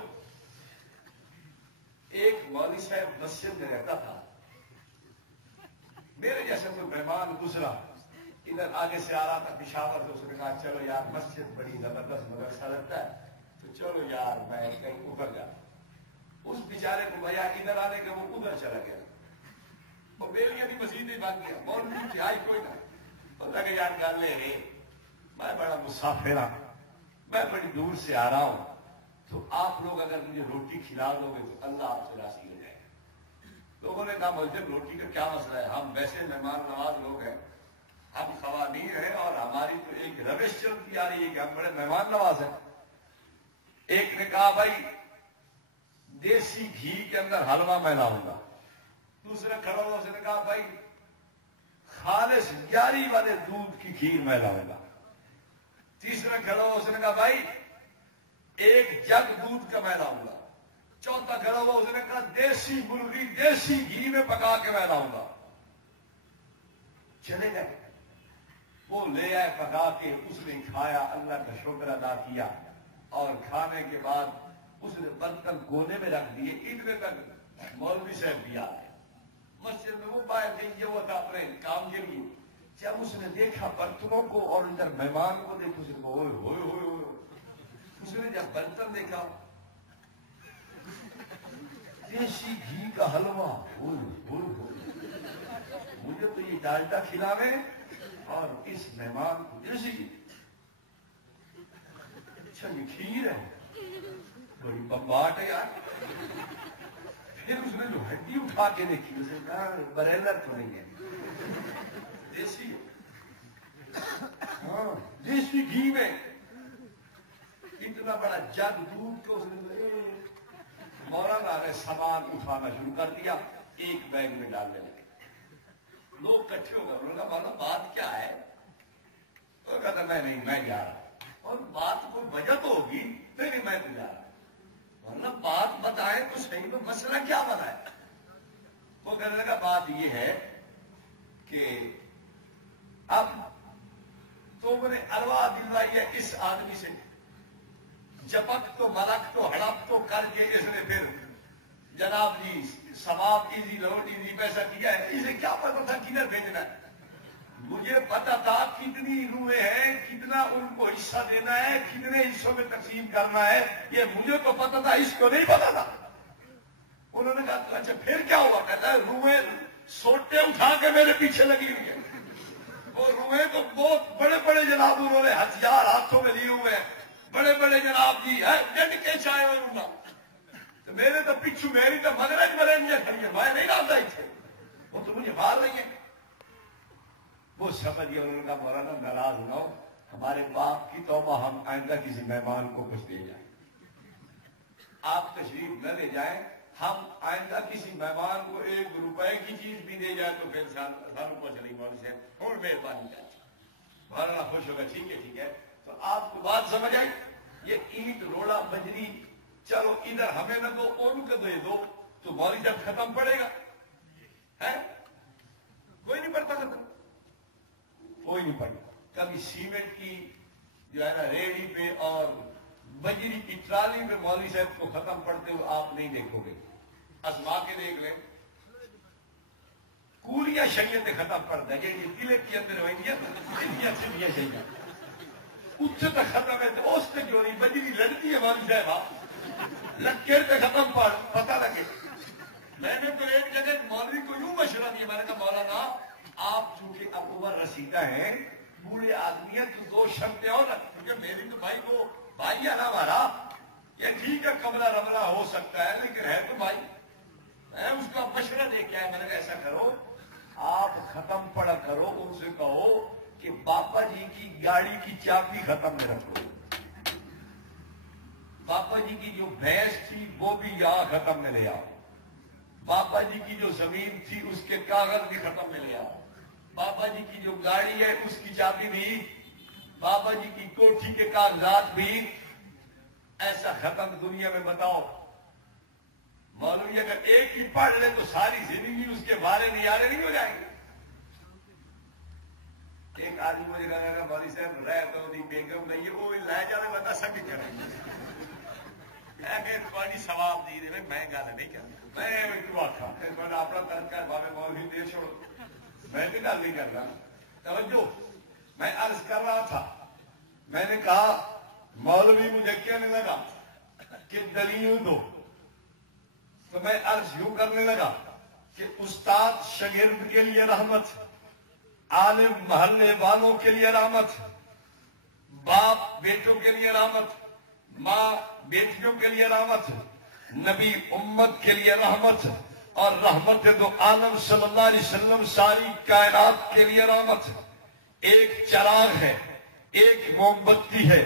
ایک مولوی صاحب مسجد میں رہتا تھا، میرے جیسے کوئی مہمان گزرا ادھر آگے سے آ رہا تھا پشاور سے، اس نے کہا چلو یار مسجد بڑی زبردست مدرسہ لگتا ہے تو چلو یار میں کہیں اوپر جا۔ اس بیچارے کو بھیا ادھر آنے کے وہ ادھر چلا گیا، وہ بیلیاں بھی مسجد ہی بن گیا، مولوی چاہیے کوئی نہ پتا کہ یار گل لے رہے میں بڑا مسافر ہوں، میں بڑی دور سے آ رہا ہوں، تو آپ لوگ اگر مجھے روٹی کھلا دو گے تو اللہ آپ سے راضی ہو جائے گا۔ لوگوں نے کہا مجھے روٹی کا کیا مسئلہ ہے، ہم ویسے مہمان نواز لوگ ہیں، ہم خواتین ہیں اور ہماری تو ایک روش چلتی آ رہی ہے کہ ہم بڑے مہمان نواز ہیں۔ ایک نے کہا بھائی دیسی گھی کے اندر حلوہ میں لاؤں گا، دوسرے کھڑا ہوا اس نے کہا بھائی خالص گیاری والے دودھ کی کھیر میں لاؤں گا، تیسرا کھڑا ہوا اس نے کہا بھائی ایک جگ دودھ کا میں لاؤں گا، چوتھا کھڑا ہوا اس نے کہا دیسی مرغی دیسی گھی میں پکا کے میں لاؤں گا۔ چلے گئے، وہ لے آئے پکا کے، اس نے کھایا، اللہ کا شکر ادا کیا، اور کھانے کے بعد اس نے برتن کونے میں رکھ دیے، اتنے تک مولوی صاحب بھی آ گئے مسجد میں، وہ باہر گئی وہ تھا اپنے کام کے لیے، جب اس نے دیکھا برتنوں کو اور ادھر مہمان کو دیکھو، اس نے کہا ہوئے ہوئے ہوئے ہوئے، اس نے جب برتن دیکھا دیسی گھی کا حلوہ، مجھے تو یہ ڈالڈا کھلاوے اور اس مہمان کو دیسی گھی، اچھا یہ کھیر ہے، بڑی بمباٹ ہے یار۔ پھر اس نے جو ہڈی اٹھا کے دیکھی، اسے کہا بریلر تو نہیں ہے، دیسی، ہاں دیسی گھی میں اتنا بڑا جگ دودھ کو اس نے مولانا نے سامان اٹھانا شروع کر دیا، ایک بیگ میں ڈالنے لگے، لوگ کٹھے ہو گئے، انہوں نے کہا مولانا بات کیا ہے؟ وہ کہتا میں نہیں میں جا رہا، اور بات کو وجہ تو ہوگی، نہیں میں تو جا رہا، ورنہ بات بتائیں تو صحیح، تو مسئلہ کیا بنا ہے؟ وہ کہنے لگا بات یہ ہے کہ اب تم نے اروا دلوائی ہے اس آدمی سے، جپک تو ملک تو ہڑپ تو کر کے اس نے پھر جناب جی ثواب ایزی لوٹ ایزی پیسہ کیا ہے، اسے کیا پتا تھا کدھر بھیجنا ہے؟ مجھے پتا تھا کتنی روحیں ہیں، کتنا ان کو حصہ دینا ہے، کتنے حصوں میں تقسیم کرنا ہے، یہ مجھے تو پتا تھا، اس کو نہیں پتا تھا۔ انہوں نے کہا اچھا پھر کیا ہوا؟ کہتا ہے روحیں سوٹے اٹھا کے میرے پیچھے لگی ہوئی ہیں، وہ روحیں تو بہت بڑے بڑے جناب انہوں نے ہتھیار ہاتھوں میں لیے ہوئے ہیں، بڑے بڑے جناب جی ہے جنڈ کے چائے ہونا، تو میرے تو پچھو میری تو مغرب ملنگیاں کھڑی ہیں، میں نہیں ڈالتا اسے، وہ تو مجھے مار رہی ہیں۔ وہ سمجھ گیا، انہوں نے کہا مولانا ناراض نہ ہو، ہمارے باپ کی توبہ، ہم آئندہ کسی مہمان کو کچھ دے جائیں، آپ تشریف نہ لے جائیں، ہم آئندہ کسی مہمان کو 1 روپے کی چیز بھی دے جائیں تو پھر سانوں کو چلی مولوی صاحب اور مہربانی چاہیے۔ مولانا خوش ہوگا، ٹھیک ہے، تو آپ کو بات سمجھ آئی؟ یہ اینٹ روڑا بجری چلو ادھر ہمیں نہ دو ان کو دے دو تو مولوی جب ختم پڑے گا، ہے کوئی نہیں پڑتا ختم، کوئی نہیں پڑتا۔ کبھی سیمنٹ کی جو ہے نا ریڑھی پہ اور بجری کی ٹرالی پہ مولوی صاحب کو ختم پڑتے ہوئے آپ نہیں دیکھو گے، ازما کے دیکھ لیں، کولیاں شریعت ختم پڑتا ہے، یہ قلعے کے اندر ہوئی سیدھیاں شریعت اس سے تو ختم ہے تو اس نے جو نہیں بجری لڑتی ہے مولوی صاحب لکیر پہ ختم پڑ پتہ لگے. میں نے تو ایک جگہ مولوی کو یوں مشورہ دیا, میں نے کہا مولانا آپ چونکہ اب عمر رسیدہ ہیں, بوڑھے آدمی ہیں, تو دو شرطیں اور رکھ, کیونکہ میری تو بھائی وہ بھائی ہے نا ہمارا, یہ ٹھیک ہے کمرہ رملہ ہو سکتا ہے لیکن ہے تو بھائی. میں اس کا مشورہ دے کے آیا, میں نے کہا ایسا کرو آپ ختم پڑا کرو, ان سے کہو کہ باپا جی کی گاڑی کی چابی ختم میں رکھو, باپا جی کی جو بھینس تھی وہ بھی یہاں ختم میں لے آؤ, باپا جی کی جو زمین تھی اس کے کاغذ بھی ختم میں لے آؤ, باپا جی کی جو گاڑی ہے اس کی چابی بھی, بابا جی کی کوٹھی کے کاغذات بھی. ایسا ختم دنیا میں بتاؤ. مولوی اگر ایک ہی پڑھ لے تو ساری زندگی اس کے بارے نیارے نہیں ہو جائیں گے. ایک آدمی مجھے کہا کہ مولوی صاحب رہ تو نہیں بیگم نہیں, وہ لے جانے بتا سکے کریں تھوڑی ثواب دی دے, میں گل نہیں کرتا, میں اپنا ترکا بابے مولوی دے چھوڑو, میں بھی گل نہیں کر رہا. توجہ, میں عرض کر رہا تھا, میں نے کہا مولوی مجھے کہنے لگا کہ دلیل دو, تو میں عرض یوں کرنے لگا کہ استاد شاگرد کے لیے رحمت, عالم محلے والوں کے لیے رحمت, باپ بیٹوں کے لیے رحمت, ماں بیٹیوں کے لیے رحمت, نبی امت کے لیے رحمت, اور رحمت دو عالم صلی اللہ علیہ وسلم ساری کائنات کے لیے رحمت. ایک چراغ ہے, ایک موم بتی ہے,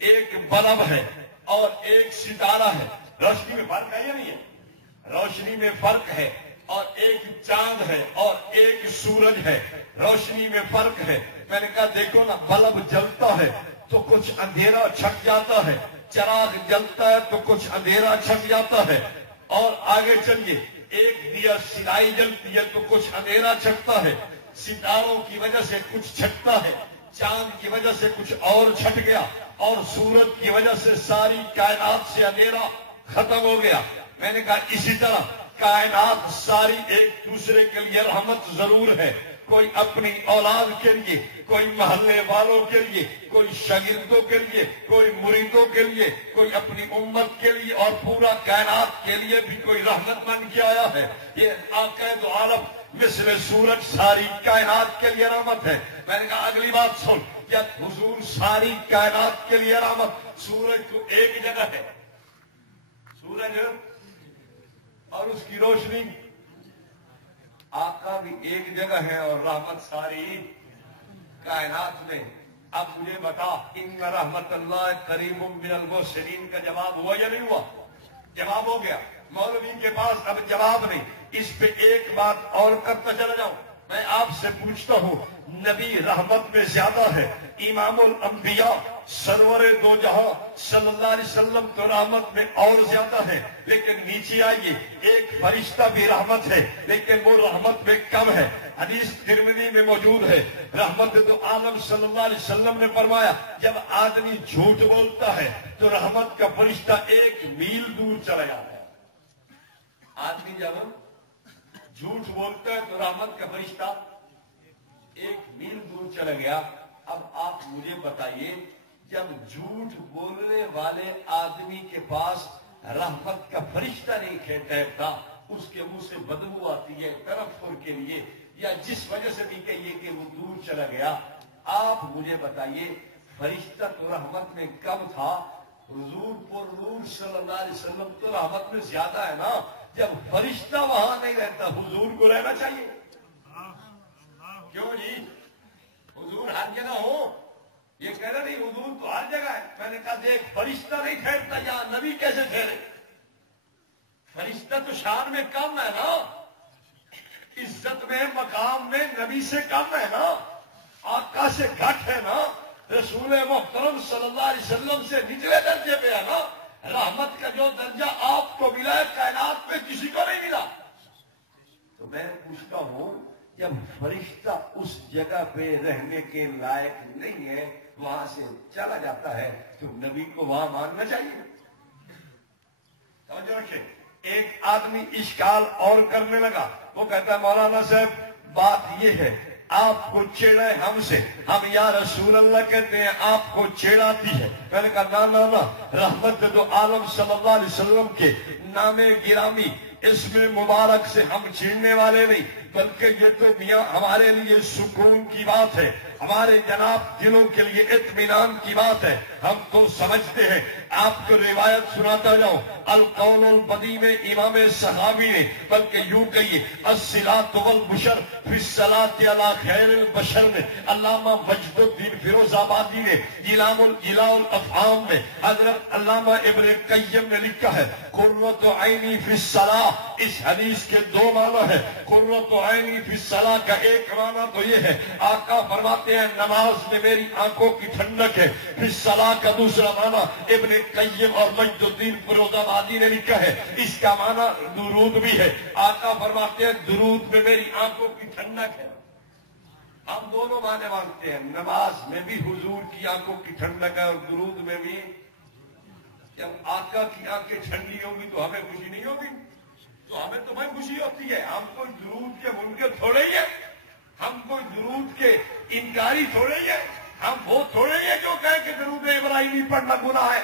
ایک بلب ہے اور ایک ستارہ ہے. روشنی میں فرق ہے یا نہیں ہے؟ روشنی میں فرق ہے. اور ایک چاند ہے اور ایک سورج ہے, روشنی میں فرق ہے. میں نے کہا دیکھو نا, بلب جلتا ہے تو کچھ اندھیرا چھٹ جاتا ہے, چراغ جلتا ہے تو کچھ اندھیرا چھٹ جاتا ہے. اور آگے چلیے, ایک دیا سلائی جلتی ہے تو کچھ اندھیرا چھٹتا ہے, ستاروں کی وجہ سے کچھ چھٹتا ہے, چاند کی وجہ سے کچھ اور چھٹ گیا, اور سورج کی وجہ سے ساری کائنات سے اندھیرا ختم ہو گیا. میں نے کہا اسی طرح کائنات ساری ایک دوسرے کے لیے رحمت ضرور ہے, کوئی اپنی اولاد کے لیے, کوئی محلے والوں کے لیے, کوئی شاگردوں کے لیے, کوئی مریدوں کے لیے, کوئی اپنی امت کے لیے, اور پورا کائنات کے لیے بھی کوئی رحمت بن کے آیا ہے. یہ عقائد عالم مثل سورج ساری کائنات کے لیے رحمت ہے. میں نے کہا اگلی بات سن, کیا حضور ساری کائنات کے لیے رحمت؟ سورج تو ایک جگہ ہے, سورج اور اس کی روشنی, آقا بھی ایک جگہ ہے اور رحمت ساری کائنات میں. اب مجھے بتا, ان رحمت اللہ قریب من المحسنین کا جواب ہوا یا نہیں ہوا؟ جواب ہو گیا. مولوی کے پاس اب جواب نہیں. اس پہ ایک بات اور کرتا چلا جاؤں. میں آپ سے پوچھتا ہوں, نبی رحمت میں زیادہ ہے, امام الانبیاء سرور دو جہاں صلی اللہ علیہ وسلم تو رحمت میں اور زیادہ ہے. لیکن نیچے آئیے, ایک فرشتہ بھی رحمت ہے لیکن وہ رحمت میں کم ہے. حدیث ترمذی میں موجود ہے, رحمت دو عالم صلی اللہ علیہ وسلم نے فرمایا جب آدمی جھوٹ بولتا ہے تو رحمت کا فرشتہ 1 میل دور چلا جاتا ہے. آدمی جب جھوٹ بولتا ہے تو رحمت کا فرشتہ 1 میل دور چلا گیا. اب آپ مجھے بتائیے, جب جھوٹ بولنے والے آدمی کے پاس رحمت کا فرشتہ نہیں ٹھہرتا, اس کے منہ سے بدبو آتی ہے تنفر کے لیے, یا جس وجہ سے بھی کہیے کہ وہ دور چلا گیا, آپ مجھے بتائیے فرشتہ تو رحمت میں کم تھا, حضور پر نور صلی اللہ علیہ وسلم تو رحمت میں زیادہ ہے نا. جب فرشتہ وہاں نہیں رہتا, حضور کو رہنا چاہیے. کیوں جی, حضور ہر جگہ ہو, یہ کہہ رہے نہیں حضور تو ہر جگہ ہے. میں نے کہا دیکھ, فرشتہ نہیں ٹھہرتا یہاں, نبی کیسے ٹھہرے؟ فرشتہ تو شان میں کم ہے نا, عزت میں مقام میں نبی سے کم ہے نا, آقا سے گھٹ ہے نا, رسول محترم صلی اللہ علیہ وسلم سے نچلے درجے پہ ہے نا. رحمت کا جو درجہ آپ کو ملا ہے کائنات میں کسی کو نہیں ملا. تو میں پوچھتا ہوں, جب فرشتہ اس جگہ پہ رہنے کے لائق نہیں ہے, وہاں سے چلا جاتا ہے, تو نبی کو وہاں ماننا چاہیے. توجہ رکھیں. ایک آدمی اشکال اور کرنے لگا, وہ کہتا ہے مولانا صاحب بات یہ ہے آپ کو چھیڑے ہم سے، ہم یا رسول اللہ کہتے ہیں آپ کو چھیڑاتی ہے۔ میں نے کہا نا رحمت دو عالم صلی اللہ علیہ وسلم کے نام گرامی اس میں مبارک سے ہم چھیڑنے والے نہیں، بلکہ یہ تو میاں ہمارے لیے سکون کی بات ہے، ہمارے جناب دلوں کے لیے اطمینان کی بات ہے۔ ہم تو سمجھتے ہیں، آپ کو روایت سناتا جاؤں، القول البدی میں امام صحابی نے بلکہ یوں کہیے الصلاۃ والبشر فی الصلاۃ علی خیر البشر میں علامہ مجد الدین فیروز آبادی نے جلاء الافہام میں حضرت علامہ ابن قیم نے لکھا ہے قرۃ عینی فی الصلاۃ۔ اس حدیث کے دو معنی ہے۔ قرۃ عینی فی الصلاۃ کا ایک معنی تو یہ ہے آقا فرماتے ہیں نماز میں میری آنکھوں کی ٹھنڈک ہے، فی الصلاۃ کا دوسرا معنی ابن قیم اور مجد الدین فیروز آبادی نے لکھا ہے، اس کا معنی درود بھی ہے۔ آقا فرماتے ہیں درود میں میری آنکھوں کی ٹھنڈک ہے۔ ہم دونوں معنی مانگتے ہیں، نماز میں بھی حضور کی آنکھوں کی ٹھنڈک ہے اور درود میں بھی۔ جب آقا کی آنکھیں ٹھنڈی ہوں گی تو ہمیں خوشی نہیں ہوگی؟ تو ہمیں تو بھائی خوشی ہوتی ہے۔ ہم کوئی درود کے منکر تھوڑے ہی ہیں، ہم کوئی درود کے انکاری تھوڑے ہی ہیں، ہم وہ تھوڑے ہی ہیں جو کہیں کہ درود ابراہیمی پڑھنا گناہ ہے،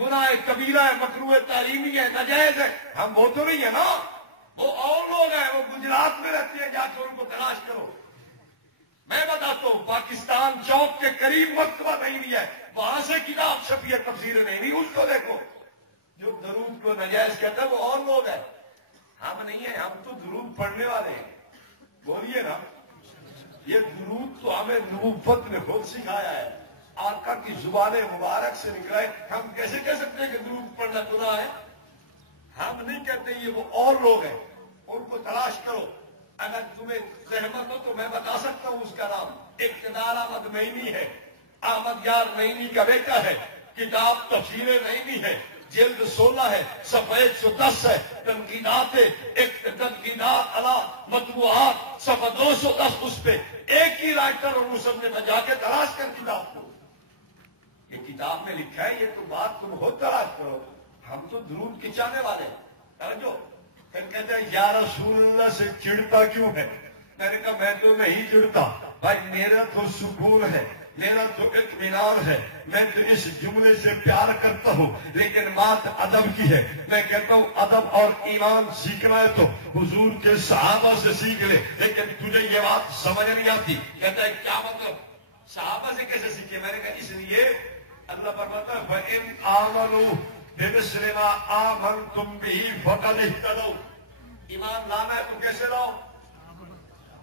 گناہ کبیرہ ہے، مکروہ تعلیمی ہے، ناجائز ہے۔ ہم وہ تو نہیں ہے نا، وہ اور لوگ ہیں، وہ گجرات میں رہتے ہیں، جا کے ان کو تلاش کرو۔ میں بتاتا ہوں پاکستان چوک کے قریب مکتبہ نہیں ہے، وہاں سے کتاب چھپی ہے تفسیر نہیں، اس کو دیکھو۔ جو درود کو ناجائز کہتا ہے وہ اور لوگ ہیں، ہم نہیں ہیں۔ ہم تو درود پڑھنے والے ہیں، بولیے نا۔ یہ درود تو ہمیں نبوت نے خود سکھایا ہے، آقا کی زبان مبارک سے نکلا ہے۔ ہم کیسے کہہ سکتے ہیں کہ درود پڑھنا گناہ ہے؟ ہم نہیں کہتے، یہ وہ اور لوگ ہیں، ان کو تلاش کرو۔ اگر تمہیں زحمت ہو تو میں بتا سکتا ہوں اس کا نام اقتدار احمد نعیمی ہے، احمد یار نعیمی کا بیٹا ہے۔ کتاب تفسیر نعیمی ہے، جلد 16 ہے، صفحہ 110 ہے، تنقیدات تنقیدات علی مطبوعات صفحہ 210، اس پہ ایک ہی رائٹر اور مصنف جا کے تلاش کر کتاب کو، یہ کتاب میں لکھا ہے، یہ تو بات تم خود تلاش کرو۔ ہم تو درود کے چاہنے والے ہیں، سمجھو۔ پھر کہتے ہیں یا رسول اللہ سے چڑھتا کیوں ہے؟ میں نے کہا میں تو نہیں چڑھتا بھائی، میرا تو سکون ہے، میرا تو اطمینان ہے، میں تو اس جملے سے پیار کرتا ہوں، لیکن بات ادب کی ہے۔ میں کہتا ہوں ادب اور ایمان سیکھنا ہے تو حضور کے صحابہ سے سیکھ لے، لیکن تجھے یہ بات سمجھ نہیں آتی۔ کہتا ہے کیا مطلب؟ صحابہ سے کیسے سیکھے؟ میں نے کہا اس لیے اللہ فرماتا ہے فَإِنْ آمَنُوا بِمِثْلِ مَا آمَنْتُمْ بِهِ فَقَدِ اهْتَدَوْا۔ ایمان لانا ہے تو کیسے لاؤ؟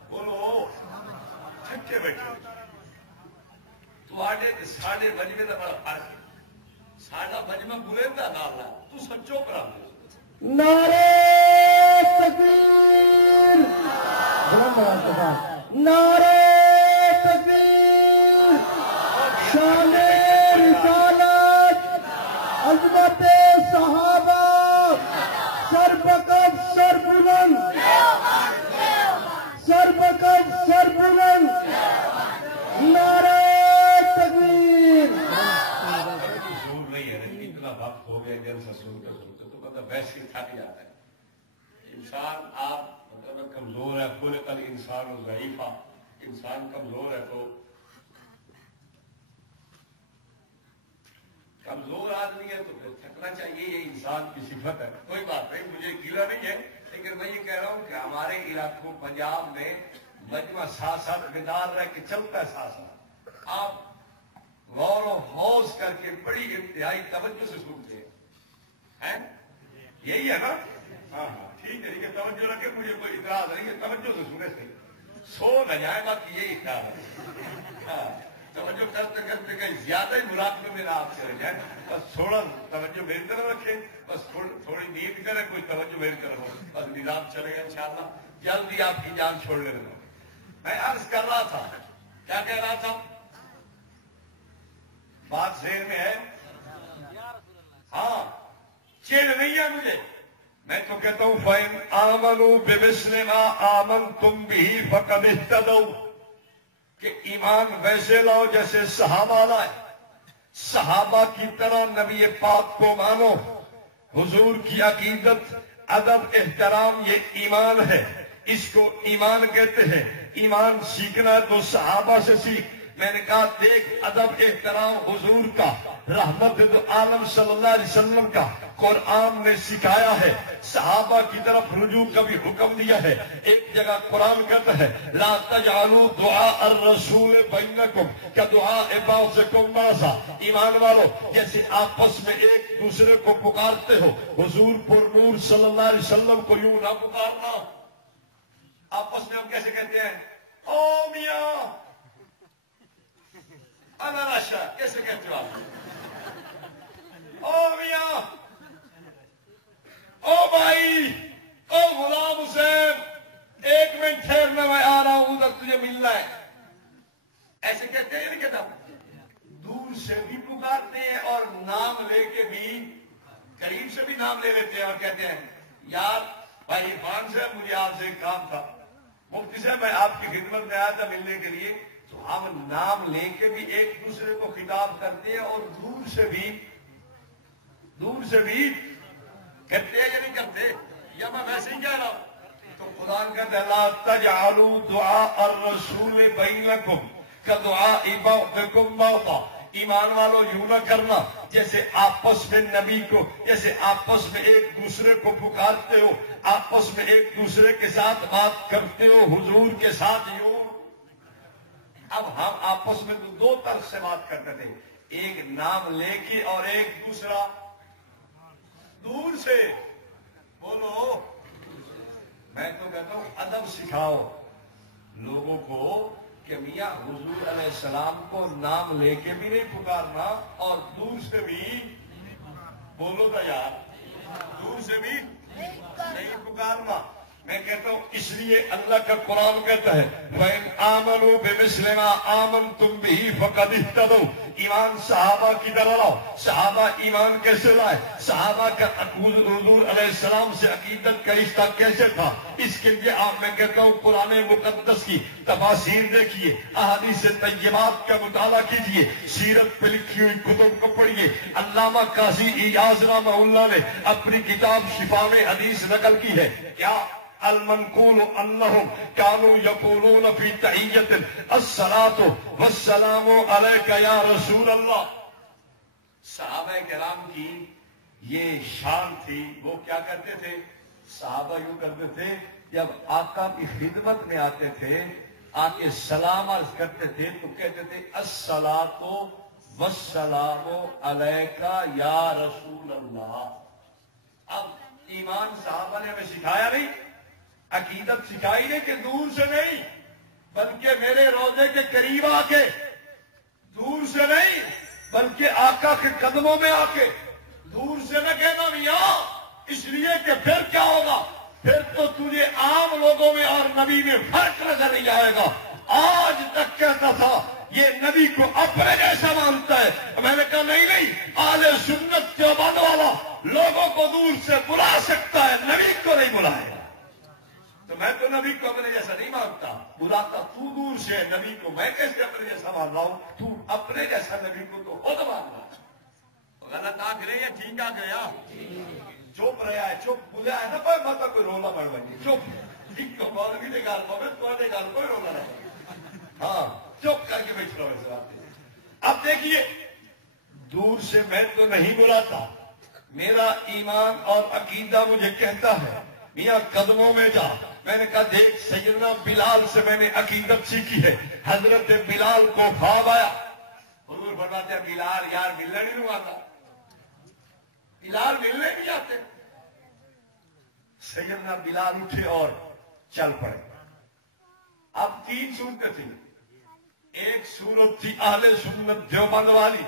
بولو چھکے بیٹھے ساڑھے مجمے کا بڑا فرق ہے، ساڑھا مجمع بلندہ نال ہے، تو سچو پر نعرے تکبیر، نعرے تکبیر، شان رسالت، عظمت صحابہ، سر بکف سر بلند، سر بکف سر بلند، نعرے تکبیر۔ ضرور نہیں ہے، اتنا وقت ہو گیا جلسہ سن کر سنتے تو پتہ ویسے تھک جاتا ہے انسان۔ آپ مطلب کمزور ہے، خلق الانسان ضعیفہ، انسان کمزور ہے تو کمزور آدمی ہے تو پھر تھکنا چاہیے، یہ انسان کی صفت ہے۔ کوئی بات نہیں، مجھے گیلا نہیں ہے، لیکن میں یہ کہہ رہا ہوں کہ ہمارے علاقوں پنجاب میں مجمع ساتھ ساتھ بیدار رہ کے چلتا ہے، ساتھ ساتھ آپ غور و خوض کر کے بڑی انتہائی توجہ سے سنتے ہیں، یہی ہے نا؟ ہاں ہاں ٹھیک ہے، یہ توجہ رکھے، مجھے کوئی اعتراض نہیں ہے، توجہ سے سنے سے سو نہ جائے گا کہ یہی خیال ہے۔ توجہ کرتے کرتے کہیں زیادہ ہی مراقبے میں نہ آپ چلے جائیں، بس تھوڑا توجہ میری طرف رکھے، بس تھوڑی نیند کرے، کوئی توجہ میری طرف ہو، بس نظام چلے گا انشاءاللہ، جلدی آپ کی جان چھوڑ لے رہا۔ میں عرض کر رہا تھا، کیا کہہ رہا تھا؟ بات ذہن میں ہے؟ ہاں چڑ نہیں ہے مجھے، میں تو کہتا ہوں فَإِنْ آمَنُوا بِمِثْلِ مَا آمَنْتُمْ بِهِ فَقَدِ اهْتَدَوْا، کہ ایمان ویسے لاؤ جیسے صحابہ لائے، صحابہ کی طرح نبی پاک کو مانو، حضور کی عقیدت ادب احترام یہ ایمان ہے، اس کو ایمان کہتے ہیں۔ ایمان سیکھنا ہے تو صحابہ سے سیکھ۔ میں نے کہا دیکھ ادب احترام حضور کا، رحمت دو عالم صلی اللہ علیہ وسلم کا قرآن نے سکھایا ہے، صحابہ کی طرف رجوع کا بھی حکم دیا ہے۔ ایک جگہ قرآن کہتا ہے لا تجعلوا دعاء الرسول بینکم کدعاء بعضکم بعضا، ایمان والو جیسے آپس میں ایک دوسرے کو پکارتے ہو، حضور پر نور صلی اللہ علیہ وسلم کو یوں نہ پکارنا۔ آپس میں ہم کیسے کہتے ہیں او میاں انا راشا، کیسے کہتے ہو آپ؟ او میاں، او بھائی، او غلام حسین، ایک منٹ ٹھہرنا میں آ رہا ہوں ادھر تجھے ملنا ہے، ایسے کہتے ہیں یا نہیں کہتا؟ دور سے بھی پکارتے ہیں اور نام لے کے بھی، قریب سے بھی نام لے لیتے ہیں اور کہتے ہیں یار بھائی عرفان صاحب مجھے آپ سے ایک کام تھا، مفتی صاحب میں آپ کی خدمت میں آیا تھا ملنے کے لیے۔ تو ہم نام لے کے بھی ایک دوسرے کو خطاب کرتے ہیں اور دور سے بھی کرتے ہیں یا نہیں کرتے؟ یا میں ویسے ہی کہہ رہا ہوں؟ تو قرآن کا لا تجعلوا دعاء الرسول بینکم کدعاء بعضکم بعضا، ایمان والو یوں نہ کرنا جیسے آپس میں نبی کو، جیسے آپس میں ایک دوسرے کو پکارتے ہو، آپس میں ایک دوسرے کے ساتھ بات کرتے ہو حضور کے ساتھ یوں۔ اب ہم آپس میں تو دو طرح سے بات کرتے تھے، ایک نام لے کے اور ایک دوسرا دور سے۔ بولو، میں تو کہتا ہوں ادب سکھاؤ لوگوں کو کہ میاں حضور علیہ السلام کو نام لے کے بھی نہیں پکارنا اور دور سے بھی، بولو تو یار، دور سے بھی نہیں پکارنا۔ میں کہتا ہوں اس لیے اللہ کا قرآن کہتا ہے وَإِنْ آمَنُوا بِمِثْلِ مَا آمَنْتُمْ بِهِ فَقَدِ اهْتَدَوْا، ایمان صحابہ کی طرح لاؤ۔ صحابہ ایمان کیسے لائے؟ صحابہ کا حضور علیہ السلام سے عقیدت کا رشتہ کیسے تھا؟ اس کے لیے آپ میں کہتا ہوں قرآن مقدس کی تفاسیر دیکھیے، احادیث طیبات کا مطالعہ کیجیے، سیرت پہ لکھی ہوئی کتب کو پڑھیے۔ علامہ قاضی ایاز رحمہ اللہ نے اپنی کتاب شفا میں حدیث نقل کی ہے، کیا المنقول انہم کانوا یقولون فی تحیۃ الصلاۃ والسلام علیک یا رسول اللہ۔ صحابہ کرام کی یہ شان تھی، وہ کیا کرتے تھے؟ صحابہ یوں کرتے تھے جب آقا کی خدمت میں آتے تھے، آکے سلام عرض کرتے تھے تو کہتے تھے الصلاۃ والسلام علیک یا رسول اللہ۔ اب ایمان صحابہ نے ہمیں سکھایا نہیں، عقیدت سکھائی نہیں کہ دور سے نہیں، بلکہ میرے روزے کے قریب آ کے، دور سے نہیں بلکہ آقا کے قدموں میں آ کے، دور سے نہ کہنا میاں، اس لیے کہ پھر کیا ہوگا؟ پھر تو تجھے عام لوگوں میں اور نبی میں فرق نظر نہیں آئے گا۔ آج تک کہتا تھا یہ نبی کو اپنے جیسا مانتا ہے، میں نے کہا نہیں، اہل سنت دیوبند والا لوگوں کو دور سے بلا سکتا ہے، نبی کو نہیں بلائے گا۔ تو میں تو نبی کو اپنے جیسا نہیں مانتا، بلاتا تو دور سے، نبی کو میں کیسے اپنے جیسا مان رہا ہوں؟ تو اپنے جیسا نبی کو تو خود مان رہا۔ غلط آ گئے یا ٹھیک آ گیا؟ چپ رہا ہے، چپ بولے ہے نا کوئی مت کوئی رولا پڑ بنی، چپ ٹھیک کو مولوی نے گال پاؤ تو گال کوئی رولا نہیں، ہاں چپ کر کے بیٹھ رہا ہوں۔ اب دیکھیے دور سے میں تو نہیں بلاتا، میرا ایمان اور عقیدہ مجھے کہتا ہے میاں قدموں میں جا۔ میں نے کہا دیکھ سیدنا بلال سے میں نے عقیدت سیکھی ہے، حضرت بلال کو خواب آیا، حضور فرماتے ہیں بلال یار ملنے نہیں آتا، بلال ملنے نہیں آتے۔ سیدنا بلال اٹھے اور چل پڑے۔ اب تین صورتیں تھیں، ایک صورت تھی اہل سنت دیوبند والی،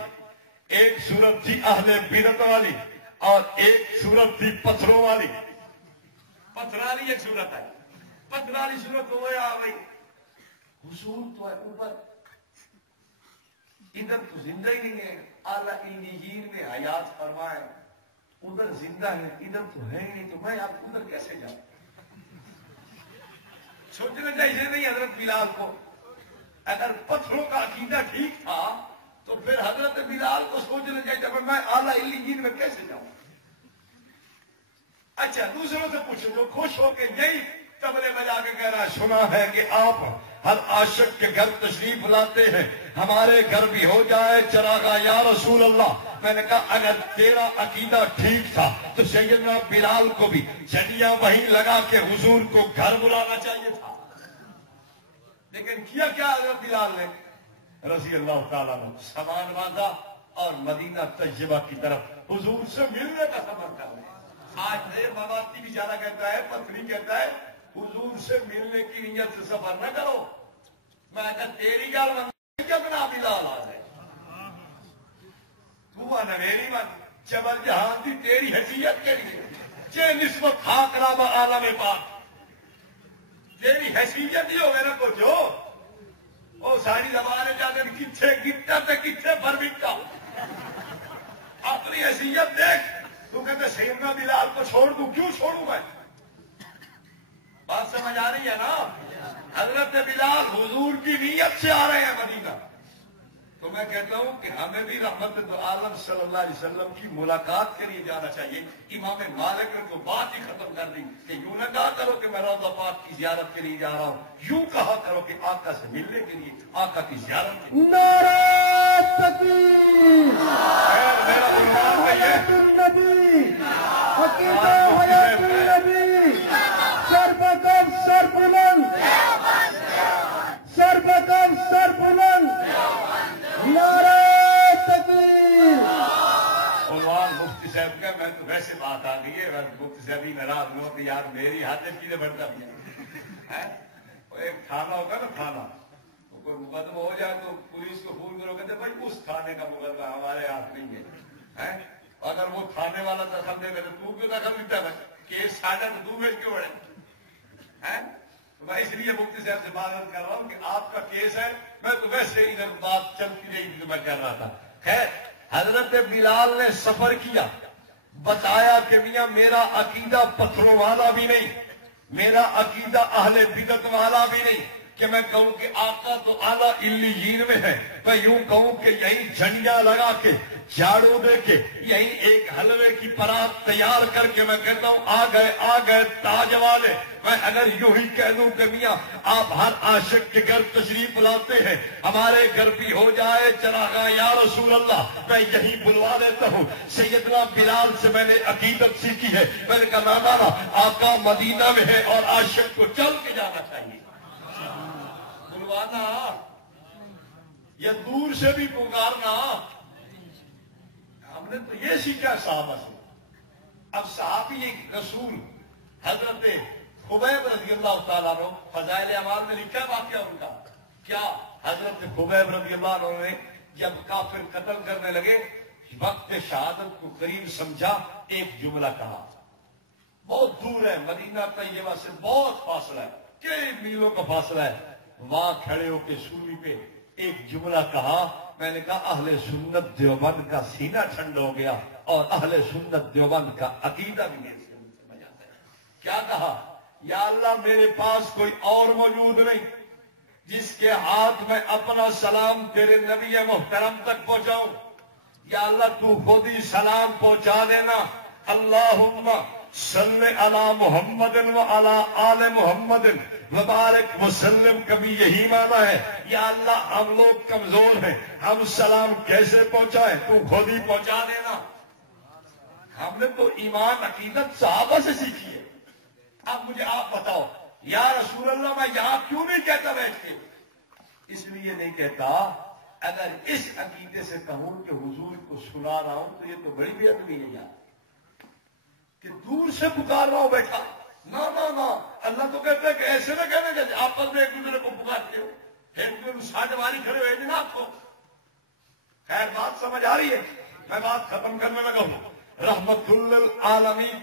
ایک صورت تھی اہل بدعت والی، اور ایک صورت تھی پتھروں والی۔ پتھر والی ایک صورت ہے، پتھر والی صورت تو وہ آ گئی، حضور تو ہے اوپر، ادھر تو زندہ ہی نہیں ہے، اعلیٰ انجیل میں حیات فرمائے، ادھر زندہ ہے ادھر تو ہے ہی نہیں، تو میں آپ ادھر کیسے جاؤں؟ سوچنا چاہیے نہیں حضرت بلال کو، اگر پتھروں کا عقیدہ ٹھیک تھا تو پھر حضرت بلال کو سوچنا چاہیے میں اعلیٰ انجیل میں کیسے جاؤں؟ اچھا دوسروں سے پوچھو جو خوش ہو کے یہی تبلے بجا کے کہہ رہا سنا ہے کہ آپ ہر عاشق کے گھر تشریف لاتے ہیں، ہمارے گھر بھی ہو جائے چراغا یا رسول اللہ۔ میں نے کہا اگر تیرا عقیدہ ٹھیک تھا تو سیدنا بلال کو بھی جھنڈیاں وہیں لگا کے حضور کو گھر بلانا چاہیے تھا، لیکن کیا کیا حضرت بلال نے رضی اللہ تعالیٰ نے؟ سامان باندھا اور مدینہ طیبہ کی طرف حضور سے ملنے کا سفر کر رہے ہیں۔ آج دیر مواتی بھی زیادہ کہتا ہے، پتھری کہتا ہے حضور سے ملنے کی نیت سے سفر نہ کرو۔ میں کہا تیری گل من کتنا بلال آ جائے تو نہ میری من جبل جہان کی تیری حیثیت کے لیے چے نسبت خاکرابہ عالم پاک تیری حیثیت ہی ہو میرا کو جو وہ ساری زبانیں جا کر کتنے گٹا تے کتنے پر بکتا اپنی حیثیت دیکھ۔ تو کہتے سیدنا بلال کو چھوڑ دوں، کیوں چھوڑوں میں؟ بات سمجھ آ رہی ہے نا؟ حضرت بلال حضور کی نیت سے آ رہے ہیں مدینہ۔ تو میں کہتا ہوں کہ ہمیں بھی رحمت عالم صلی اللہ علیہ وسلم کی ملاقات کے لیے جانا چاہیے۔ امام مالک نے تو بات ہی ختم کر دی کہ یوں نہ کہا کرو کہ میں روضہ پاک کی زیارت کے لیے جا رہا ہوں، یوں کہا کرو کہ آقا سے ملنے کے لیے، آقا کی زیارت کے لیے۔ نعرہ تکبیر، میرا عنوان ہے یہ النبی، عقیدہ حیات النبی، سر بکف سر بلند، سر بکف سر بلند، نعرہ تکبیر۔ عنوان مفتی صاحب کا، میں تو ویسے بات آ گئی ہے، مفتی صاحب ہی ناراض نہ ہو کہ یار میری حاجت کی بڑھتا ہے۔ ایک تھانہ ہوگا نا، تھانہ کوئی مقدمہ ہو جائے تو پولیس کو فون کرو، کہتے بھائی اس تھانے کا مقدمہ ہمارے ہاتھ نہیں ہے۔ اگر وہ تھانے والا دخل دے گا تو کیوں دخل دیتا ہے؟ کیس ساڑھا تو تو بھیج کیوں بڑھے؟ میں اس لیے مفتی صاحب سے بات کر رہا ہوں کہ آپ کا کیس ہے، میں تو ویسے ہی ادھر بات چلتی رہی جو میں کر رہا تھا۔ خیر، حضرت بلال نے سفر کیا، بتایا کہ میاں میرا عقیدہ پتھروں والا بھی نہیں، میرا عقیدہ اہل بدعت والا بھی نہیں کہ میں کہوں کہ آقا تو اعلیٰ علیین میں ہے، میں یوں کہوں کہ یہی جھنڈیاں لگا کے جھاڑو دے کے یہی ایک حلوے کی پرات تیار کر کے میں کہتا ہوں آ گئے تاج والے۔ میں اگر یوں ہی کہہ دوں کہ میاں آپ ہر عاشق کے گھر تشریف لاتے ہیں، ہمارے گھر بھی ہو جائے چراغا یا رسول اللہ، میں یہی بلوا لیتا ہوں۔ سیدنا بلال سے میں نے عقیدت سیکھی ہے، میں نے کہا نانا آقا مدینہ میں ہے اور عاشق کو چل کے جانا چاہیے، بلوانا یا دور سے بھی پکارنا۔ ہم نے تو یہ سیکھا صحابہ سے۔ اب صحابی ایک رسول حضرت خبیب رضی اللہ تعالیٰ عنہ، فضائل اعمال میں لکھا واقعہ ان کا کیا؟ حضرت خبیب رضی اللہ عنہ نے جب کافر قتل کرنے لگے، وقت شہادت کو قریب سمجھا، ایک جملہ کہا، بہت دور ہے مدینہ طیبہ سے، بہت فاصلہ ہے، کئی میلوں کا فاصلہ ہے، وہاں کھڑے ہو کے سولی پہ ایک جملہ کہا۔ میں نے کہا اہل سنت دیوبند کا سینہ ٹھنڈا ہو گیا اور اہل سنت دیوبند کا عقیدہ بھی میرے سے سمجھ آتا ہے۔ کیا کہا؟ یا اللہ میرے پاس کوئی اور موجود نہیں جس کے ہاتھ میں اپنا سلام تیرے نبی محترم تک پہنچاؤں، یا اللہ تو خود ہی سلام پہنچا دینا۔ اللہم صلی علی محمد و علی آل محمد وبارک وسلم، کبھی یہی معنی ہے یا اللہ ہم لوگ کمزور ہیں، ہم سلام کیسے پہنچائیں، تو خود ہی پہنچا دینا۔ ہم نے تو ایمان عقیدت صحابہ سے سیکھی ہے۔ اب مجھے آپ بتاؤ یا رسول اللہ میں یہاں کیوں نہیں کہتا بیٹھ کے؟ اس لیے نہیں کہتا، اگر اس عقیدے سے کہوں کہ حضور کو سنا رہا ہوں تو یہ تو بڑی بے ادبی ہے یار، کہ دور سے پکار رہا ہوں بیٹھا۔ نہ نہ نہ، اللہ تو کہتا ہے کہ ایسے نہ کہنا کہ آپس میں ایک دوسرے کو پکارتے ہو، ایک دوسرے ساٹھ باری کھڑے ہوئے جناب کو۔ خیر بات سمجھ آ رہی ہے؟ میں بات ختم کرنے لگا ہوں۔ رحمت للعالمین،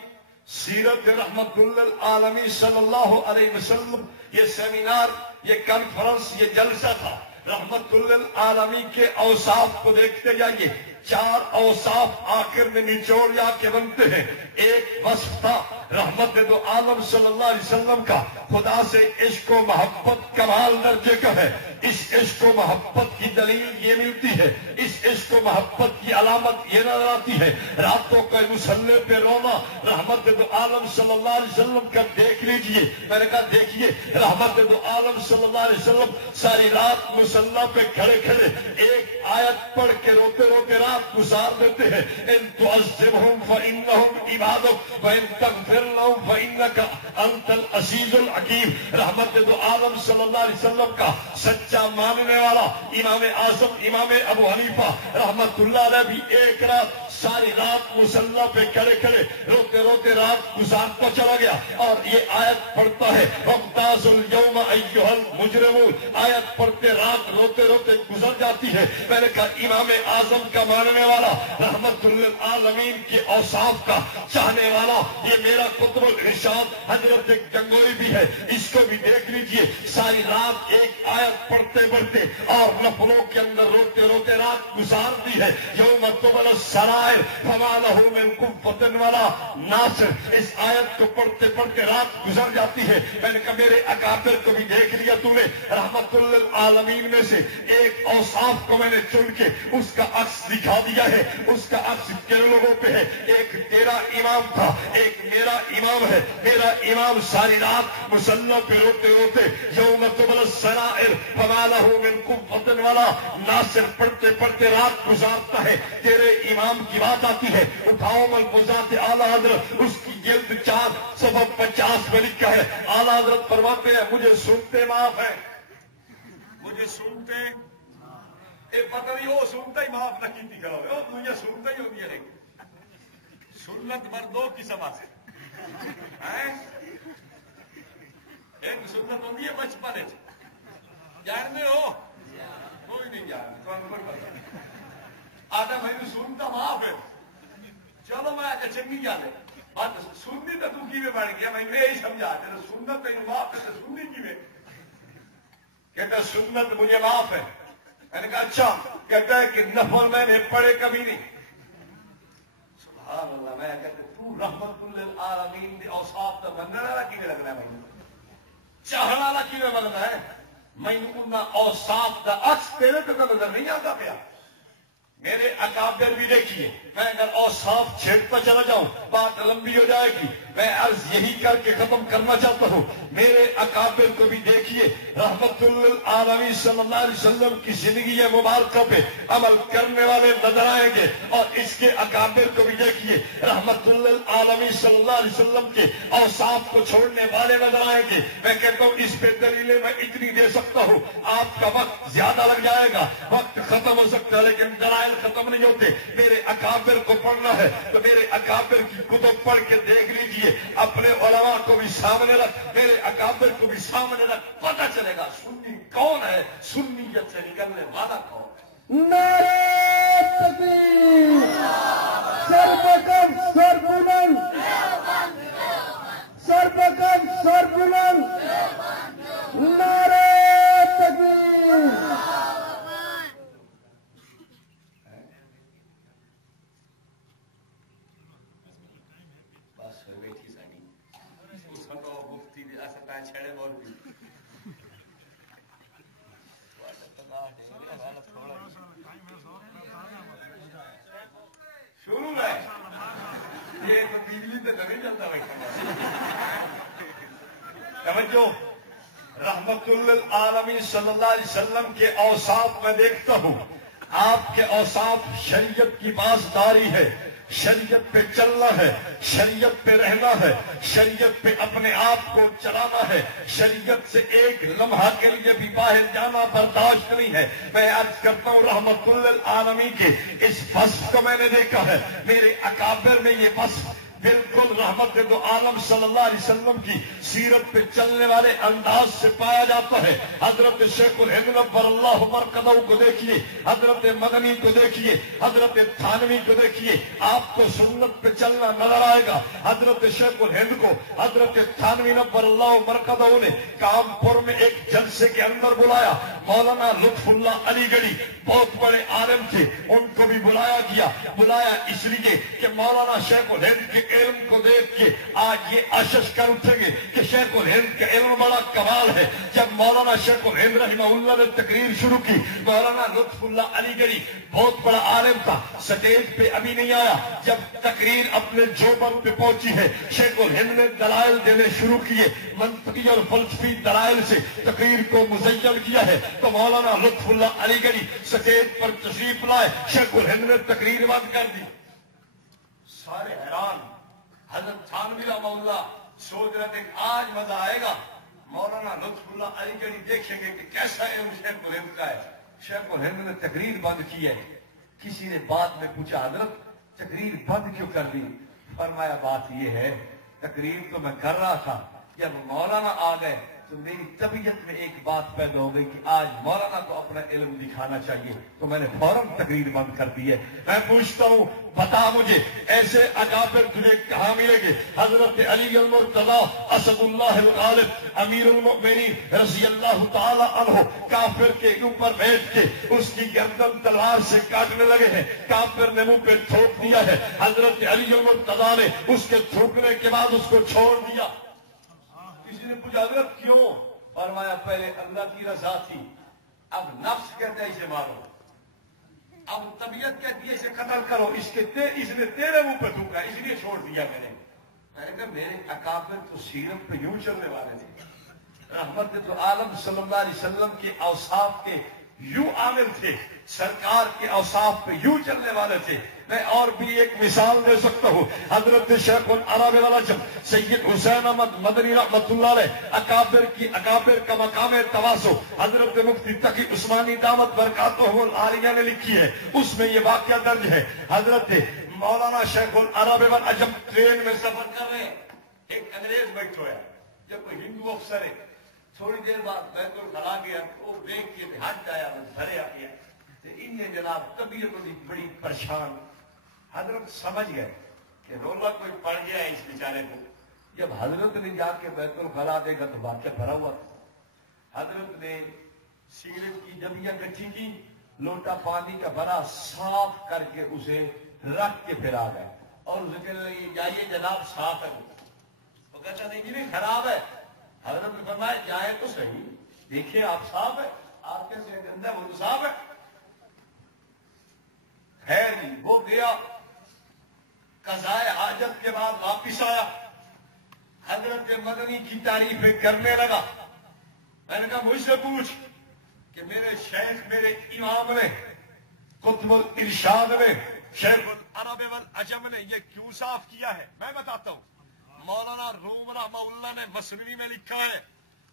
سیرت رحمت للعالمین صلی اللہ علیہ وسلم، یہ سیمینار، یہ کانفرنس، یہ جلسہ تھا۔ رحمت للعالمین کے اوصاف کو دیکھتے جائیے، 4 اوصاف آخر میں نچوڑ جا کے بنتے ہیں۔ ایک وصف تھا رحمت دو عالم صلی اللہ علیہ وسلم کا، خدا سے عشق و محبت کمال درجے کا ہے۔ اس عشق و محبت کی دلیل یہ ملتی ہے، اس عشق و محبت کی علامت یہ نظر آتی ہے، راتوں کا مصلے پہ رونا رحمت دو عالم صلی اللہ علیہ وسلم کا دیکھ لیجئے۔ میں نے کہا دیکھیے رحمت دو عالم صلی اللہ علیہ وسلم ساری رات مصلی پہ کھڑے کھڑے ایک آیت پڑھ کے روتے روتے رات گزار دیتے ہیں۔ ان تعذبہم فإنہم عبادک وإن تغفر لهم فإنک انت العزیز الحکیم۔ رحمت دو عالم صلی اللہ علیہ وسلم کا سچا ماننے والا امام اعظم امام ابو حنیفہ رحمت اللہ علیہ بھی ایک رات ساری رات مصلی پہ کھڑے کھڑے روتے روتے رات گزارتا چلا گیا اور یہ آیت پڑھتا ہے وَامْتَازُوا الْيَوْمَ أَيُّهَا الْمُجْرِمُونَ۔ آیت پڑھتے رات روتے روتے گزر جاتی ہے۔ میں نے کہا امام اعظم کا ماننے والا رحمت للعالمین کے اوصاف کا چاہنے والا یہ میرا قطب الارشاد حضرت گنگوئی بھی ہے، اس کو بھی دیکھ لیجئے ساری رات ایک آیت پڑھتے پڑھتے اور نفلوں کے اندر روتے روتے رات گزار دی ہے۔ یوم تبل السرائر فما لہ من قوۃ ولا ناصر۔ اس آیت کو پڑھتے پڑھتے رات گزر جاتی ہے۔ میں نے کہا میرے اکابر کو بھی دیکھ لیا تم نے، رحمت للعالمین میں سے ایک اوصاف کو میں نے چن کے اس کا عکس دکھا دیا ہے۔ اس کا عکس کن لوگوں پہ ہے؟ ایک تیرا امام تھا، ایک میرا امام ہے۔ میرا امام ساری رات مصلی پہ روتے روتے یوم تبل السرائر فما لہ من قوۃ ولا ناصر پڑھتے پڑھتے رات گزارتا ہے۔ تیرے امام کی بات آتی ہے، اٹھاؤ ملفوظات اعلیٰ حضرت، اس کی جلد 4 صفحہ 50 میں لکھا ہے۔ اعلیٰ حضرت فرماتے ہیں مجھے سنتے معاف ہے، مجھے سنتے پتہ نہیں وہ سنتا ہی معاف نہ کی کرو، مجھے سنتا ہی ہوتی ہے سنت مردوں کی سما سے ایک سنت ہوتی ہے بچپن جانتے ہو کوئی نہیں جانتے آدھا بھائی سنتا معاف ہے، چلو میں آج چنگی گل ہے بات سننی تو کی میں بڑھ گیا میں یہی سمجھا تیرا سنت تین معاف ہے سننی کی میں کہتا سنت مجھے معاف ہے۔ میں نے کہا اچھا، کہتا ہے کہ نفل میں نے پڑھے کبھی نہیں۔ سبحان اللہ، میں کہتے تو رحمت للعالمین دے اوصاف کا بندہ والا کیویں لگنا ہے مجھے چاہنے والا کیویں بننا ہے؟ میں انہاں اوصاف کا عکس تیرے پہ نظر نہیں آتا پیا۔ میرے اکابر بھی دیکھیے، میں اگر اوصاف چھیڑتا چلا جاؤں بات لمبی ہو جائے گی، میں عرض یہی کر کے ختم کرنا چاہتا ہوں۔ میرے اکابر کو بھی دیکھیے، رحمت للعالمین صلی اللہ علیہ وسلم کی زندگی مبارکہ پہ عمل کرنے والے نظر آئیں گے، اور اس کے اکابر کو بھی دیکھیے، رحمت للعالمین صلی اللہ علیہ وسلم کے اوصاف کو چھوڑنے والے نظر آئیں گے۔ میں کہتا ہوں اس پہ دلیلیں میں اتنی دے سکتا ہوں، آپ کا وقت زیادہ لگ جائے گا، وقت ختم ہو سکتا ہے لیکن دلائل ختم نہیں ہوتے۔ میرے اکابر کو پڑھنا ہے تو میرے اکابر کی کتب پڑھ کے دیکھ لیجئے، اپنے علماء کو بھی سامنے رکھ، میرے اکابر کو بھی سامنے رکھ، پتہ چلے گا سنی کون ہے، سنیت سے نکلنے والا کون ہے۔ نعرہ تکبیر، سر پکم سر بلند، سر پکم سر بلند، نعرہ تکبیر۔ چھڑے بول بھی شروع ہے یہ تو بجلی تو نہیں چلتا بھائی توجہ۔ رحمت للعالمین صلی اللہ علیہ وسلم کے اوصاف میں دیکھتا ہوں، آپ کے اوصاف شریعت کی پاسداری ہے، شریعت پہ چلنا ہے، شریعت پہ رہنا ہے، شریعت پہ اپنے آپ کو چلانا ہے، شریعت سے ایک لمحہ کے لیے بھی باہر جانا برداشت نہیں ہے۔ میں عرض کرتا ہوں رحمت للعالمین کے اس وصف کو میں نے دیکھا ہے، میرے اکابر میں یہ وصف بالکل رحمت دو عالم صلی اللہ علیہ وسلم کی سیرت پہ چلنے والے انداز سے پایا جاتا ہے۔ حضرت شیخ الہند نور اللہ مرقدہ کو دیکھیے، حضرت مدنی کو دیکھیے، حضرت تھانوی کو دیکھیے، آپ کو سنت پہ چلنا نظر آئے گا۔ حضرت شیخ الہند کو حضرت تھانوی نور اللہ مرقدہ نے کانپور میں ایک جلسے کے اندر بلایا، مولانا لطف اللہ علی گڑھی بہت بڑے عالم تھے، ان کو بھی بلایا گیا، بلایا اس لیے کہ مولانا شیخ الہند کے علم کو دیکھ کے آج یہ آشش کر اٹھیں گے کہ شیخ الہند کا علم بڑا کمال ہے. جب مولانا شیخ الہند رحمہ اللہ نے تقریر شروع کی، مولانا لطف اللہ علی گڑھی بہت بڑا عالم تھا، سٹیج پہ ابھی نہیں آیا. جب تقریر اپنے جوبن پہ پہنچی ہے، شیخ الہند نے دلائل دینے شروع کیے، منطقی اور فلسفی دلائل سے تقریر کو مزین کیا ہے. تو مولانا لطف اللہ علی گڑھی سٹیج پر تشریف لائے، شیخ الہند نے تقریر بند کر دی. سارے حیران. حضرت تھانوی رحمہ اللہ سوچ رہے تھے کہ آج مزہ آئے گا، مولانا لطف اللہ علی گڑھی دیکھیں گے کہ کیسا علم شیخ الہند کا ہے. شیخ الہند نے تقریر بند کی ہے. کسی نے بعد میں پوچھا حضرت تقریر بند کیوں کر دی؟ فرمایا بات یہ ہے تقریر تو میں کر رہا تھا، جب مولانا آ گئے تو میری طبیعت میں ایک بات پیدا ہو گئی کہ آج مولانا کو اپنا علم دکھانا چاہیے، تو میں نے فوراً تقریر بند کر دی ہے. میں پوچھتا ہوں بتا مجھے ایسے اکابر تجھے کہاں ملے گے؟ حضرت علی المرتضی اسد اللہ الغالب امیر المؤمنین رضی اللہ تعالی عنہ کافر کے اوپر بیٹھ کے اس کی گردن تلوار سے کاٹنے لگے ہیں. کافر نے منہ پہ تھوک دیا ہے، حضرت علی المرتضی نے اس کے تھوکنے کے بعد اس کو چھوڑ دیا. کسی نے پوچھا حضرت کیوں؟ فرمایا پہلے اللہ کی رضا تھی، اب نفس کہتا ہے اسے مارو، اب طبیعت کہتی ہے اسے قتل کرو، اس نے تیرے منہ پہ تھوکا اس لیے چھوڑ دیا میں نے. میں نے کہا میرے اکابر تو سیرت پہ یوں چلنے والے تھے، رحمت تو عالم صلی اللہ علیہ وسلم کے اوصاف کے یوں عامل تھے، سرکار کے اوصاف پہ یوں چلنے والے تھے. میں اور بھی ایک مثال دے سکتا ہوں. حضرت شیخ العرب العجم سید حسین احمد مدنی رحمت اللہ علیہ اکابر کا مقام تواضع حضرت مفتی تقی عثمانی دامت برکاتہ العالیہ نے لکھی ہے. اس میں یہ واقعہ درج ہے. حضرت مولانا شیخ العرب العجم ٹرین میں سفر کر رہے ہیں، ایک انگریز بیٹھا ہے، جب کوئی ہندو افسر ہے تھوڑی دیر بعد بیت الخلا گیا وہ دیکھ کے ہٹ آیا گھرے آ گیا. انہیں جناب طبیعت بڑی پریشان. حضرت سمجھ گئے کہ رولا کوئی پڑ گیا ہے اس بیچارے کو. جب حضرت نے جا کے بیت الخلا دیکھا تو واقعہ بھرا ہوا تھا. حضرت نے سگریٹ کی ڈبیاں کٹھی کی، لوٹا پانی کا بھرا صاف کر کے اسے رکھ کے پھر آ گئے اور اسے کہنے لگے جائیے جناب صاف ہے. وہ کہتا نہیں جی نہیں خراب ہے. حضرت نے فرمایا جائے تو صحیح، دیکھیں آپ صاف ہے، آپ کیسے گندا وہ تو صاف ہے. خیر نہیں، وہ گیا قضائے حاجت کے بعد واپس آیا، حضرت مدنی کی تعریفیں کرنے لگا. میں نے کہا مجھ سے پوچھ کہ میرے شیخ میرے امام نے قطب الارشاد نے شیخ العرب والعجم نے یہ کیوں صاف کیا ہے؟ میں بتاتا ہوں. مولانا روم رحمہ اللہ نے مثنوی میں لکھا ہے،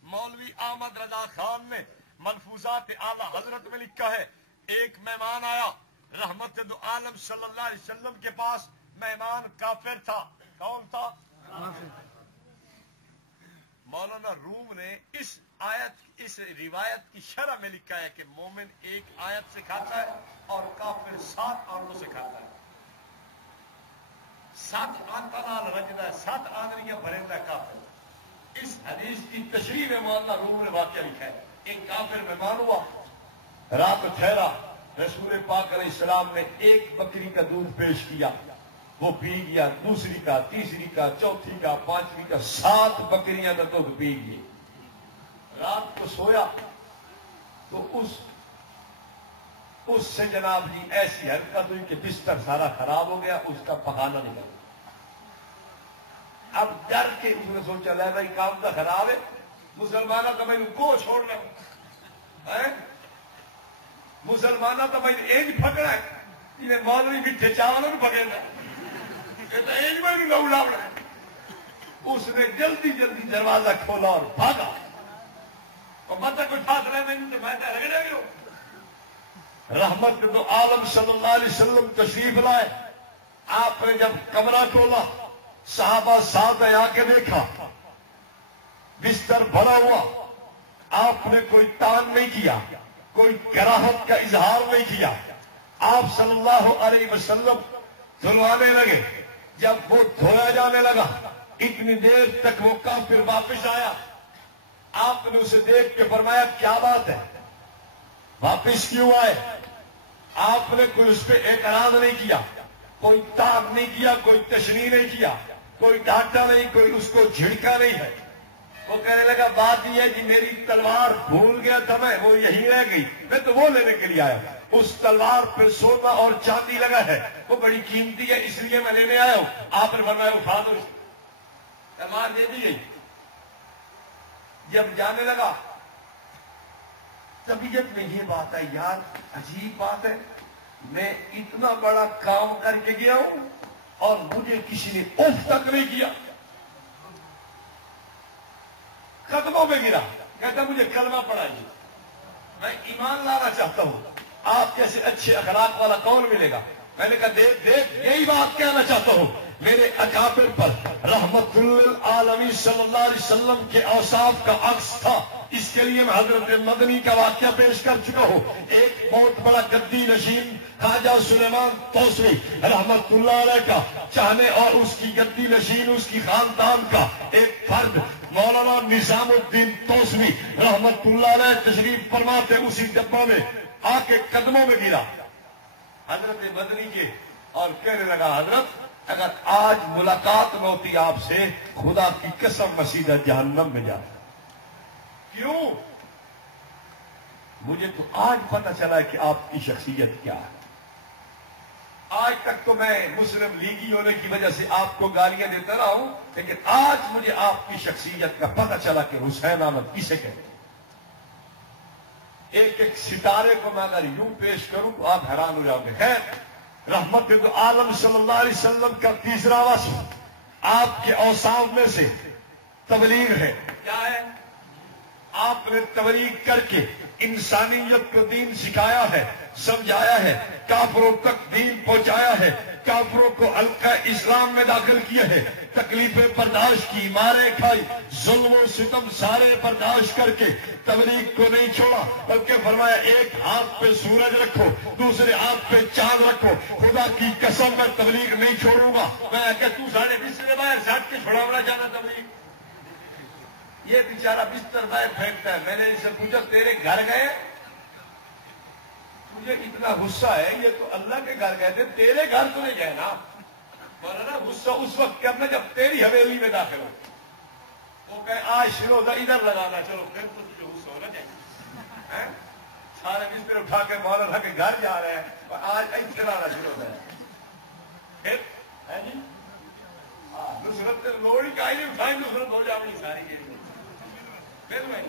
مولوی احمد رضا خان نے ملفوظات اعلی حضرت میں لکھا ہے. ایک مہمان آیا رحمت دو عالم صلی اللہ علیہ وسلم کے پاس، مہمان کافر تھا. کون تھا؟ مولانا روم نے اس روایت کی شرح میں لکھا ہے کہ مومن ایک آیت سے کھاتا ہے اور کافر 7 آنگوں سے کھاتا ہے. 7 آنکھوں رجدا ہے، 7 آنگلیاں بھرتا ہے کافر. اس حدیث کی تشریح میں مولانا روم نے واقعہ لکھا ہے. ایک کافر مہمان ہوا، رات ٹھہرا، رسول پاک علیہ السلام نے ایک بکری کا دودھ پیش کیا، وہ پی گیا، دوسری کا، تیسری کا، چوتھی کا، پانچویں کا، 7 بکریاں کا دودھ پی گئی. رات کو سویا تو اس سے جناب جی ایسی حرکت ہوئی کہ بستر سارا خراب ہو گیا، اس کا پخانا نکل. اب ڈر کے اس نے سوچا لے بھائی کام تو خراب ہے، مسلمانوں کا میں کو چھوڑنا ہے، مسلمانوں کا میں ایج پکڑا ہے، انہیں مولوی بھی چاول پکڑنا کہتا ایج میں نہ اڑاونا. اس نے جلدی جلدی دروازہ کھولا اور بھاگا. اور مت کچھ فاصلہ میں نہیں تو میں رگڑے گئے. رحمت دو عالم صلی اللہ علیہ وسلم تشریف لائے. آپ نے جب کمرہ کھولا صحابہ ساتھ آ کے دیکھا بستر بھرا ہوا. آپ نے کوئی تان نہیں کیا، کوئی کراہت کا اظہار نہیں کیا. آپ صلی اللہ علیہ وسلم دھلوانے لگے. جب وہ دھویا جانے لگا اتنی دیر تک وہ کافر واپس آیا. آپ نے اسے دیکھ کے فرمایا کیا بات ہے، واپس کیوں آئے؟ آپ نے کوئی اس پہ اعتراض نہیں کیا. کوئی تاب نہیں کیا، کوئی تشریح نہیں کیا، کوئی ڈانٹا نہیں، کوئی اس کو جھڑکا نہیں ہے. وہ کہنے لگا بات یہ ہے کہ میری تلوار بھول گیا تھا میں، وہ یہیں رہ گئی، میں تو وہ لینے کے لیے آیا. اس تلوار پہ سونا اور چاندی لگا ہے، وہ بڑی قیمتی ہے، اس لیے میں لینے آیا ہوں. آپ نے فرمایا اٹھا دو. تلوار دے دی گئی. جب جانے لگا طبیعت میں یہ بات ہے، یار عجیب بات ہے، میں اتنا بڑا کام کر کے گیا ہوں اور مجھے کسی نے اف تک نہیں کیا. قدموں میں گرا، کہتا مجھے کلمہ پڑھائیے، میں ایمان لانا چاہتا ہوں. آپ جیسے اچھے اخلاق والا کون ملے گا؟ میں نے کہا دیکھ یہی بات کہنا چاہتا ہوں. میرے اکابر پر رحمت للعالمین صلی اللہ علیہ وسلم کے اوصاف کا عکس تھا، اس کے لیے میں حضرت مدنی کا واقعہ پیش کر چکا ہوں. ایک بہت بڑا گدی نشین خواجہ سلیمان توسوی رحمت اللہ علیہ کا چاہنے اور اس کی گدی نشین اس کی خاندان کا ایک فرد مولانا نظام الدین توسوی رحمت اللہ علیہ تشریف فرما تھے. اسی ڈبہ میں آ کے قدموں میں گرا حضرت مدنی کے اور کہنے لگا حضرت اگر آج ملاقات نہ ہوتی آپ سے، خدا کی قسم مسیدہ جہنم میں جاتا. کیوں؟ مجھے تو آج پتہ چلا کہ آپ کی شخصیت کیا ہے. آج تک تو میں مسلم لیگی ہونے کی وجہ سے آپ کو گالیاں دیتا رہا ہوں، لیکن آج مجھے آپ کی شخصیت کا پتہ چلا کہ حسین احمد کسے کہتے ہیں. ایک ایک ستارے کو میں اگر یوں پیش کروں تو آپ حیران ہو جاؤ گے. خیر، رحمت عالم صلی اللہ علیہ وسلم کا تیسرا وصف آپ کے اوصاف میں سے تبلیغ ہے. کیا ہے؟ آپ نے تبلیغ کر کے انسانیت کو دین سکھایا ہے، سمجھایا ہے، کافروں تک دین پہنچایا ہے، کافروں کو حلقہ اسلام میں داخل کیا ہے، تکلیفیں برداشت کی، مارے کھائی، ظلم و ستم سارے برداشت کر کے تبلیغ کو نہیں چھوڑا، بلکہ فرمایا ایک ہاتھ پہ سورج رکھو، دوسرے ہاتھ پہ چاند رکھو، خدا کی قسم میں تبلیغ نہیں چھوڑوں گا. میں کہ تو سارے بستر باہر سٹ کے چھوڑا جانا تبلیغ. یہ بیچارہ بستر باہر پھینکتا ہے. میں نے ان سے پوچھا تیرے گھر گئے؟ مجھے اتنا غصہ ہے، یہ تو اللہ کے گھر گئے تھے، تیرے گھر تو نہیں گئے نا. مولانا غصہ اس وقت کرنا جب تیری حویلی میں داخل ہو. وہ کہ آج شروع ادھر لگانا، چلو پھر تو تجھے غصہ ہونا چاہیے. سارے بستر اٹھا کے مولانا کے گھر جا رہے ہیں اور آج ایسے لانا شروع ہو جائے. پھر جی نصرت لوڑی کا ہی نہیں اٹھائی، نصرت ہو جاؤں گی ساری. پھر میں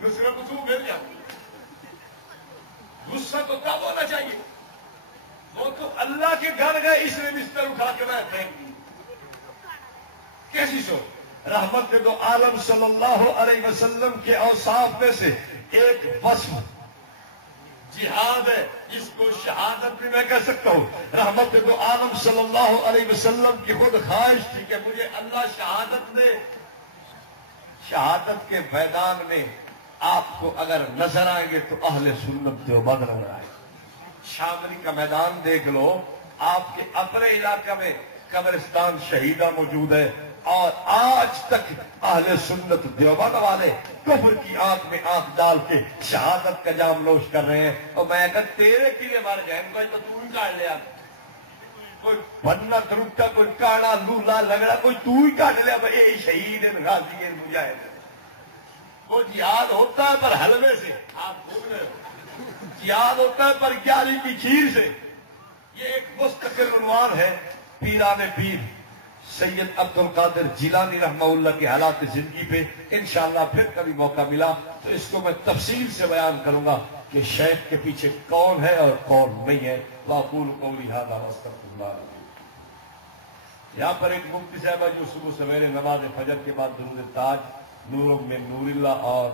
نصرت تو پھر جاؤں. غصہ تو تب ہونا چاہیے. وہ تو اللہ کے گھر گئے، اس نے بستر اٹھا کے میں پھینک دی. کیسی سوچ؟ رحمت دو عالم صلی اللہ علیہ وسلم کے اوصاف میں سے ایک وصف جہاد ہے، جس کو شہادت بھی میں کہہ سکتا ہوں. رحمت دو عالم صلی اللہ علیہ وسلم کی خود خواہش تھی کہ مجھے اللہ شہادت دے. شہادت کے میدان میں آپ کو اگر نظر آئیں گے تو اہل سنت دیوبند نظر آئے. شاملی کا میدان دیکھ لو، آپ کے اپنے علاقے میں قبرستان شہیدہ موجود ہے، اور آج تک اہل سنت دیوبند والے کفر کی آنکھ میں آنکھ ڈال کے شہادت کا جام نوش کر رہے ہیں. اور میں اگر تیرے کے لیے مار جائیں گے تو تو ہی کاٹ لیا. کوئی بننا ترکتا، کوئی کاڑا لولا لگڑا، کوئی تو ہی کاٹ لیا. بھائی شہید غازی مجاہد. وہ جہاد ہوتا ہے پر حلوے سے، آپ بھول رہے ہو. جہاد ہوتا ہے پر گیاری کی کھیر سے. یہ ایک مستقل عنوان ہے پیران پیر سید عبد القادر جیلانی رحمہ اللہ کے حالات زندگی پہ. انشاءاللہ پھر کبھی موقع ملا تو اس کو میں تفصیل سے بیان کروں گا کہ شیخ کے پیچھے کون ہے اور کون نہیں ہے. واقول قولی ھذا واستغفر اللہ. یہاں پر ایک مفتی صاحبہ جو صبح سویرے نماز فجر کے بعد درود تاج نور میں نور اللہ اور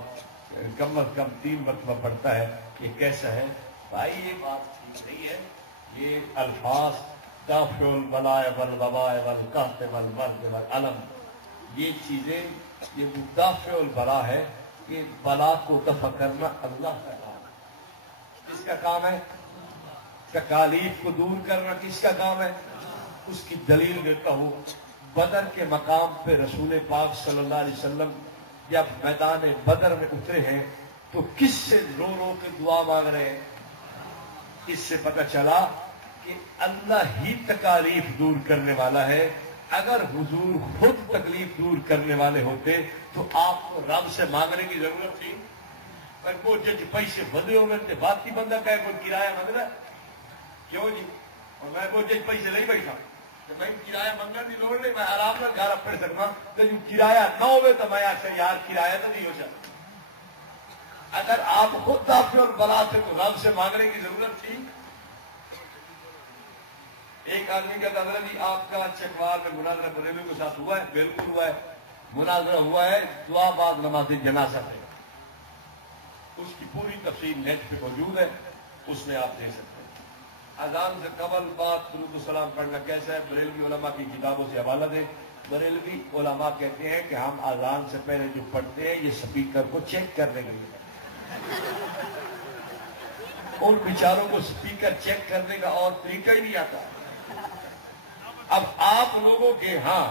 کم از کم 3 مرتبہ پڑھتا ہے. یہ کیسا ہے بھائی؟ یہ بات ٹھیک نہیں ہے. یہ الفاظ دافع البلاء والوباء والقحط والمرض والالم، یہ چیزیں، یہ دافع البلاء ہے کہ بلا کو دفع کرنا اللہ کا کام ہے. کس کا کام ہے؟ تکالیف کو دور کرنا کس کا کام ہے؟ اس کی دلیل دیتا ہوں. بدر کے مقام پہ رسول پاک صلی اللہ علیہ وسلم جب میدان بدر میں اترے ہیں تو کس سے رو رو کے دعا مانگ رہے ہیں؟ اس سے پتہ چلا کہ کہ اللہ ہی تکالیف دور کرنے والا ہے. اگر حضور خود تکلیف دور کرنے والے ہوتے تو آپ کو رب سے مانگنے کی ضرورت تھی. پر وہ جج پیسے بدے ہوئے تھے باقی بندہ کہے کوئی کرایہ مانگ رہا ہے کیوں جی. اور میں وہ جج پیسے نہیں بیٹھا تو میں کرایہ منگنے کی لوڑ نہیں. میں آرام سے گھر پڑ سکتا تو جو کرایہ نہ ہوئے تو میں آخر یار کرایہ تو نہیں ہو سکتا. اگر آپ خود دافع اور بلا تھے تو رب سے مانگنے کی ضرورت تھی. ایک آدمی کا حضرت جی آپ کا چکوال میں مناظرہ بریلوی کے ساتھ ہوا ہے. بالکل ہوا ہے. مناظرہ ہوا ہے دعا بعد نماز جنازہ ہے. اس کی پوری تفصیل نیٹ پہ موجود ہے, اس میں آپ دیکھ سکتے ہیں. اذان سے قبل بات درود السلام پڑھنا کیسا ہے, بریلوی علماء کی کتابوں سے حوالہ دیں. بریلوی علماء کہتے ہیں کہ ہم اذان سے پہلے جو پڑھتے ہیں یہ سپیکر کو چیک کرنے کے لیے. ان بیچاروں کو سپیکر چیک کرنے کا اور طریقہ ہی نہیں آتا. اب آپ لوگوں کے ہاں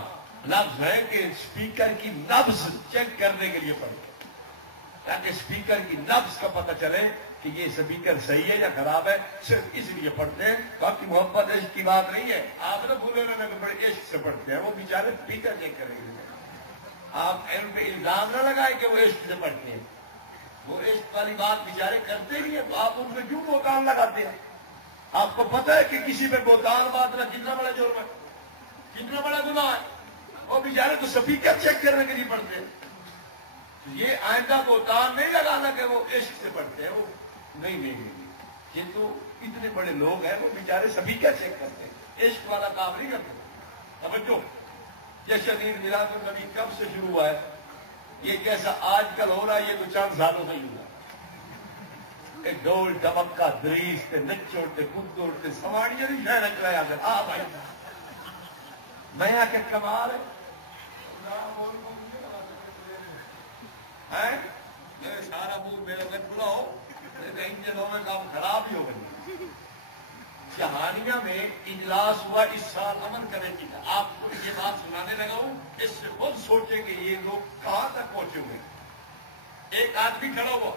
لفظ ہے کہ سپیکر کی نبض چیک کرنے کے لیے پڑھتے تاکہ سپیکر کی نبض کا پتہ چلے کہ یہ سپیکر صحیح ہے یا خراب ہے. صرف اس لیے پڑھتے ہیں. باقی محبت عشق کی بات نہیں ہے. آپ نے بھولے میں بڑے عشق سے پڑھتے ہیں. وہ بیچارے سپیکر چیک کریں گے. آپ ان پہ الزام نہ لگائیں کہ وہ عشق سے پڑھتے ہیں. وہ عشق والی بات بیچارے کرتے نہیں ہیں تو آپ ان پہ کیوں بہتان لگاتے ہیں. آپ کو پتہ ہے کہ کسی پہ بہتان بات نہ کتنا بڑا جرم ہے, کتنا بڑا گناہ ہے. اور بیچارے تو سپیکر چیک کرنے کے لیے پڑھتے ہیں. یہ آئندہ بہتان نہیں لگانا کہ وہ عشق سے پڑھتے ہیں. وہ نہیں کنتو اتنے بڑے لوگ ہیں وہ بیچارے سپیکر چیک کرتے ہیں. عشق والا کام نہیں کرتے. توجہ, جشن عید میلاد النبی کب سے شروع ہوا ہے؟ یہ کیسا آج کل ہو رہا ہے, یہ تو چند سالوں سے ہی ہوا. ڈول ڈمکا دریس تے نچوڑتے کدوڑتے سواڑیاں نہیں شہر رکھ رہے آگے. آ بھائی میں آ کے کمال ہے سارا منہ میرے میں کھلا ہو ان دنوں میں کام خراب ہی ہو گئی. جہانیہ میں اجلاس ہوا اس سال امن کرنے کی. آپ کو یہ بات سنانے لگا ہوں, اس سے خود سوچیں کہ یہ لوگ کہاں تک پہنچے ہوئے. ایک آدمی کھڑا ہوا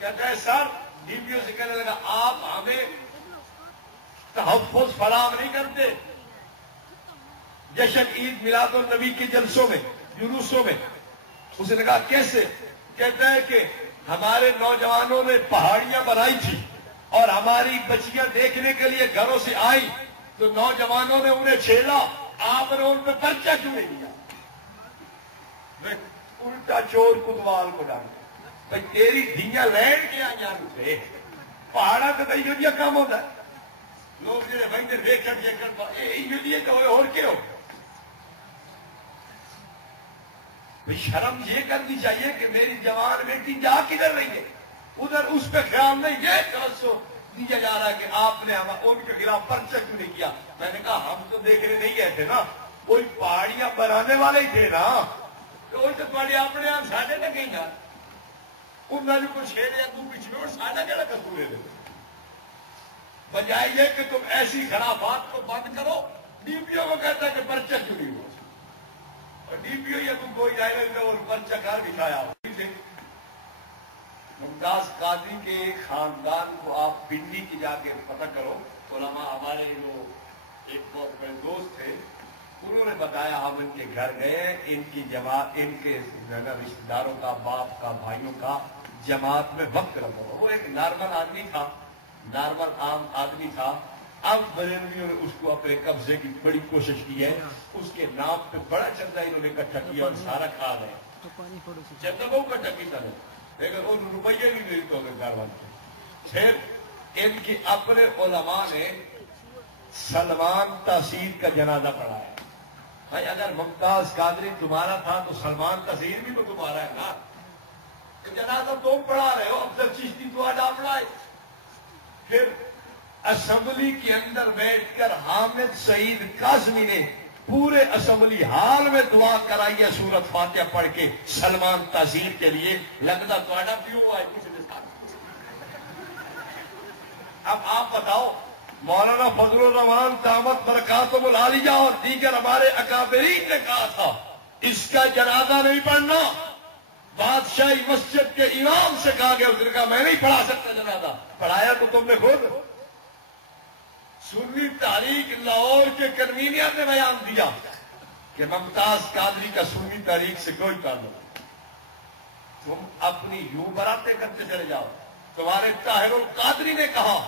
کہتا ہے سر ڈی پی او سے کہنے لگا آپ ہمیں تحفظ فراہم نہیں کرتے جشن عید میلاد النبی کے جلسوں میں جلوسوں میں. اس نے کہا کیسے؟ کہتا ہے کہ ہمارے نوجوانوں نے پہاڑیاں بنائی تھی اور ہماری بچیاں دیکھنے کے لیے گھروں سے آئی تو نوجوانوں نے انہیں چھیڑا, آپ نے ان پہ پرچہ کیوں نہیں دیا؟ الٹا چور کتوال کو ڈال بھائی تیری دھیاں لینڈ کے جان سے پہاڑا تو یہ کام ہوتا ہے. لوگ جی بھائی دیکھ اور کیا ہو شرم یہ کرنی چاہیے کہ میری جوان بیٹی جا کدھر رہی ہے, ادھر اس پہ خیال نہیں. یہ توجہ دیا جا رہا ہے کہ آپ نے ان کے خلاف پرچہ کیوں نہیں کیا. میں نے کہا ہم تو دیکھنے نہیں گئے تھے نا, کوئی پہاڑیاں بنانے والے ہی تھے نا, تو وہ تو تھوڑے اپنے آپ ساڈے نہ کہیں گا انہوں نے کچھ چھیڑ یا تو پچھڑے اور ساڈا کہڑا قصور ہے. بجائے یہ کہ تم ایسی خرافات کو بند کرو. ڈی پی او کو کہتا ہے کہ پرچہ کیوں نہیں ہوا, اور ڈی پی او یا تم کوئی جائے گا اور پرچہ کار دکھایا. ممتاز قادری کے خاندان کو آپ پنڈی کی جا کے پتہ کرو. علماء ہمارے جو ایک بہت بڑے دوست تھے انہوں نے بتایا, ہم ان کے گھر گئے, ان کی جماعت ان کے رشتے داروں کا باپ کا بھائیوں کا جماعت میں وقت لگا. وہ ایک نارمل آدمی تھا, نارمل عام آدمی تھا. اب بریلویوں نے اس کو اپنے قبضے کی بڑی کوشش کی ہے. اس کے نام پہ بڑا چندہ انہوں نے اکٹھا کیا اور سارا کھا گئے. چندہ کو اکٹھا کیا تھا لیکن وہ روپیے بھی نہیں تو گھر والے. پھر ان کی اپنے علماء نے سلمان تحصیل کا جنازہ پڑھایا. بھائی اگر ممتاز قادری تمہارا تھا تو سلمان تحصیل بھی تو تمہارا ہے نا. جنازہ تم پڑھا رہے ہو, افضل چشتی تو ادا پڑھائے. پھر اسمبلی کے اندر بیٹھ کر حامد سعید قاسمی نے پورے اسمبلی ہال میں دعا کرائی ہے سورت فاتحہ پڑھ کے سلمان تحصیل کے لیے. لگتا تو کیوں ہوا ہے کچھ نہیں. اب آپ بتاؤ, مولانا فضل الرحمان دامت برکاتہم العالیہ اور دیگر ہمارے اکابرین نے کہا تھا اس کا جنازہ نہیں پڑھنا. بادشاہی مسجد کے امام سے کہا گیا, اس نے کہا میں نہیں پڑھا سکتا جنازہ. پڑھایا تو تم نے خود. سنی تحریک لاہور کے کنوینئر نے بیان دیا کہ ممتاز قادری کا سنی تحریک سے کوئی تعلق نہیں. تم اپنی یوں براتے کرتے چلے جاؤ. تمہارے طاہر القادری نے کہا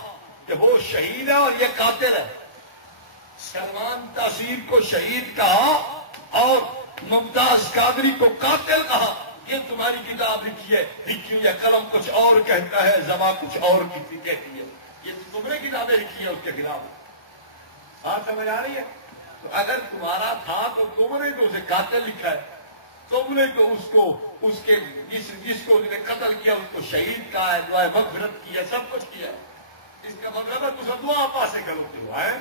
کہ وہ شہید ہے اور یہ قاتل ہے. سلمان تاثیر کو شہید کہا اور ممتاز قادری کو قاتل کہا. یہ تمہاری کتاب لکھی ہے قلم کچھ اور کہتا ہے زبان کچھ اور کہتی ہے. یہ تم نے کتابیں لکھی ہیں اس کے خلاف. بات سمجھ آ رہی ہے؟ تو اگر تمہارا تھا تو تم نے تو اسے قاتل لکھا ہے. تم نے تو اس کے جس کو نے قتل کیا اس کو شہید کہا ہے, دعائے مغفرت کی ہے, سب کچھ کیا ہے. اس کا مطلب ہے تم دعا پاسے کرو ہوا ہے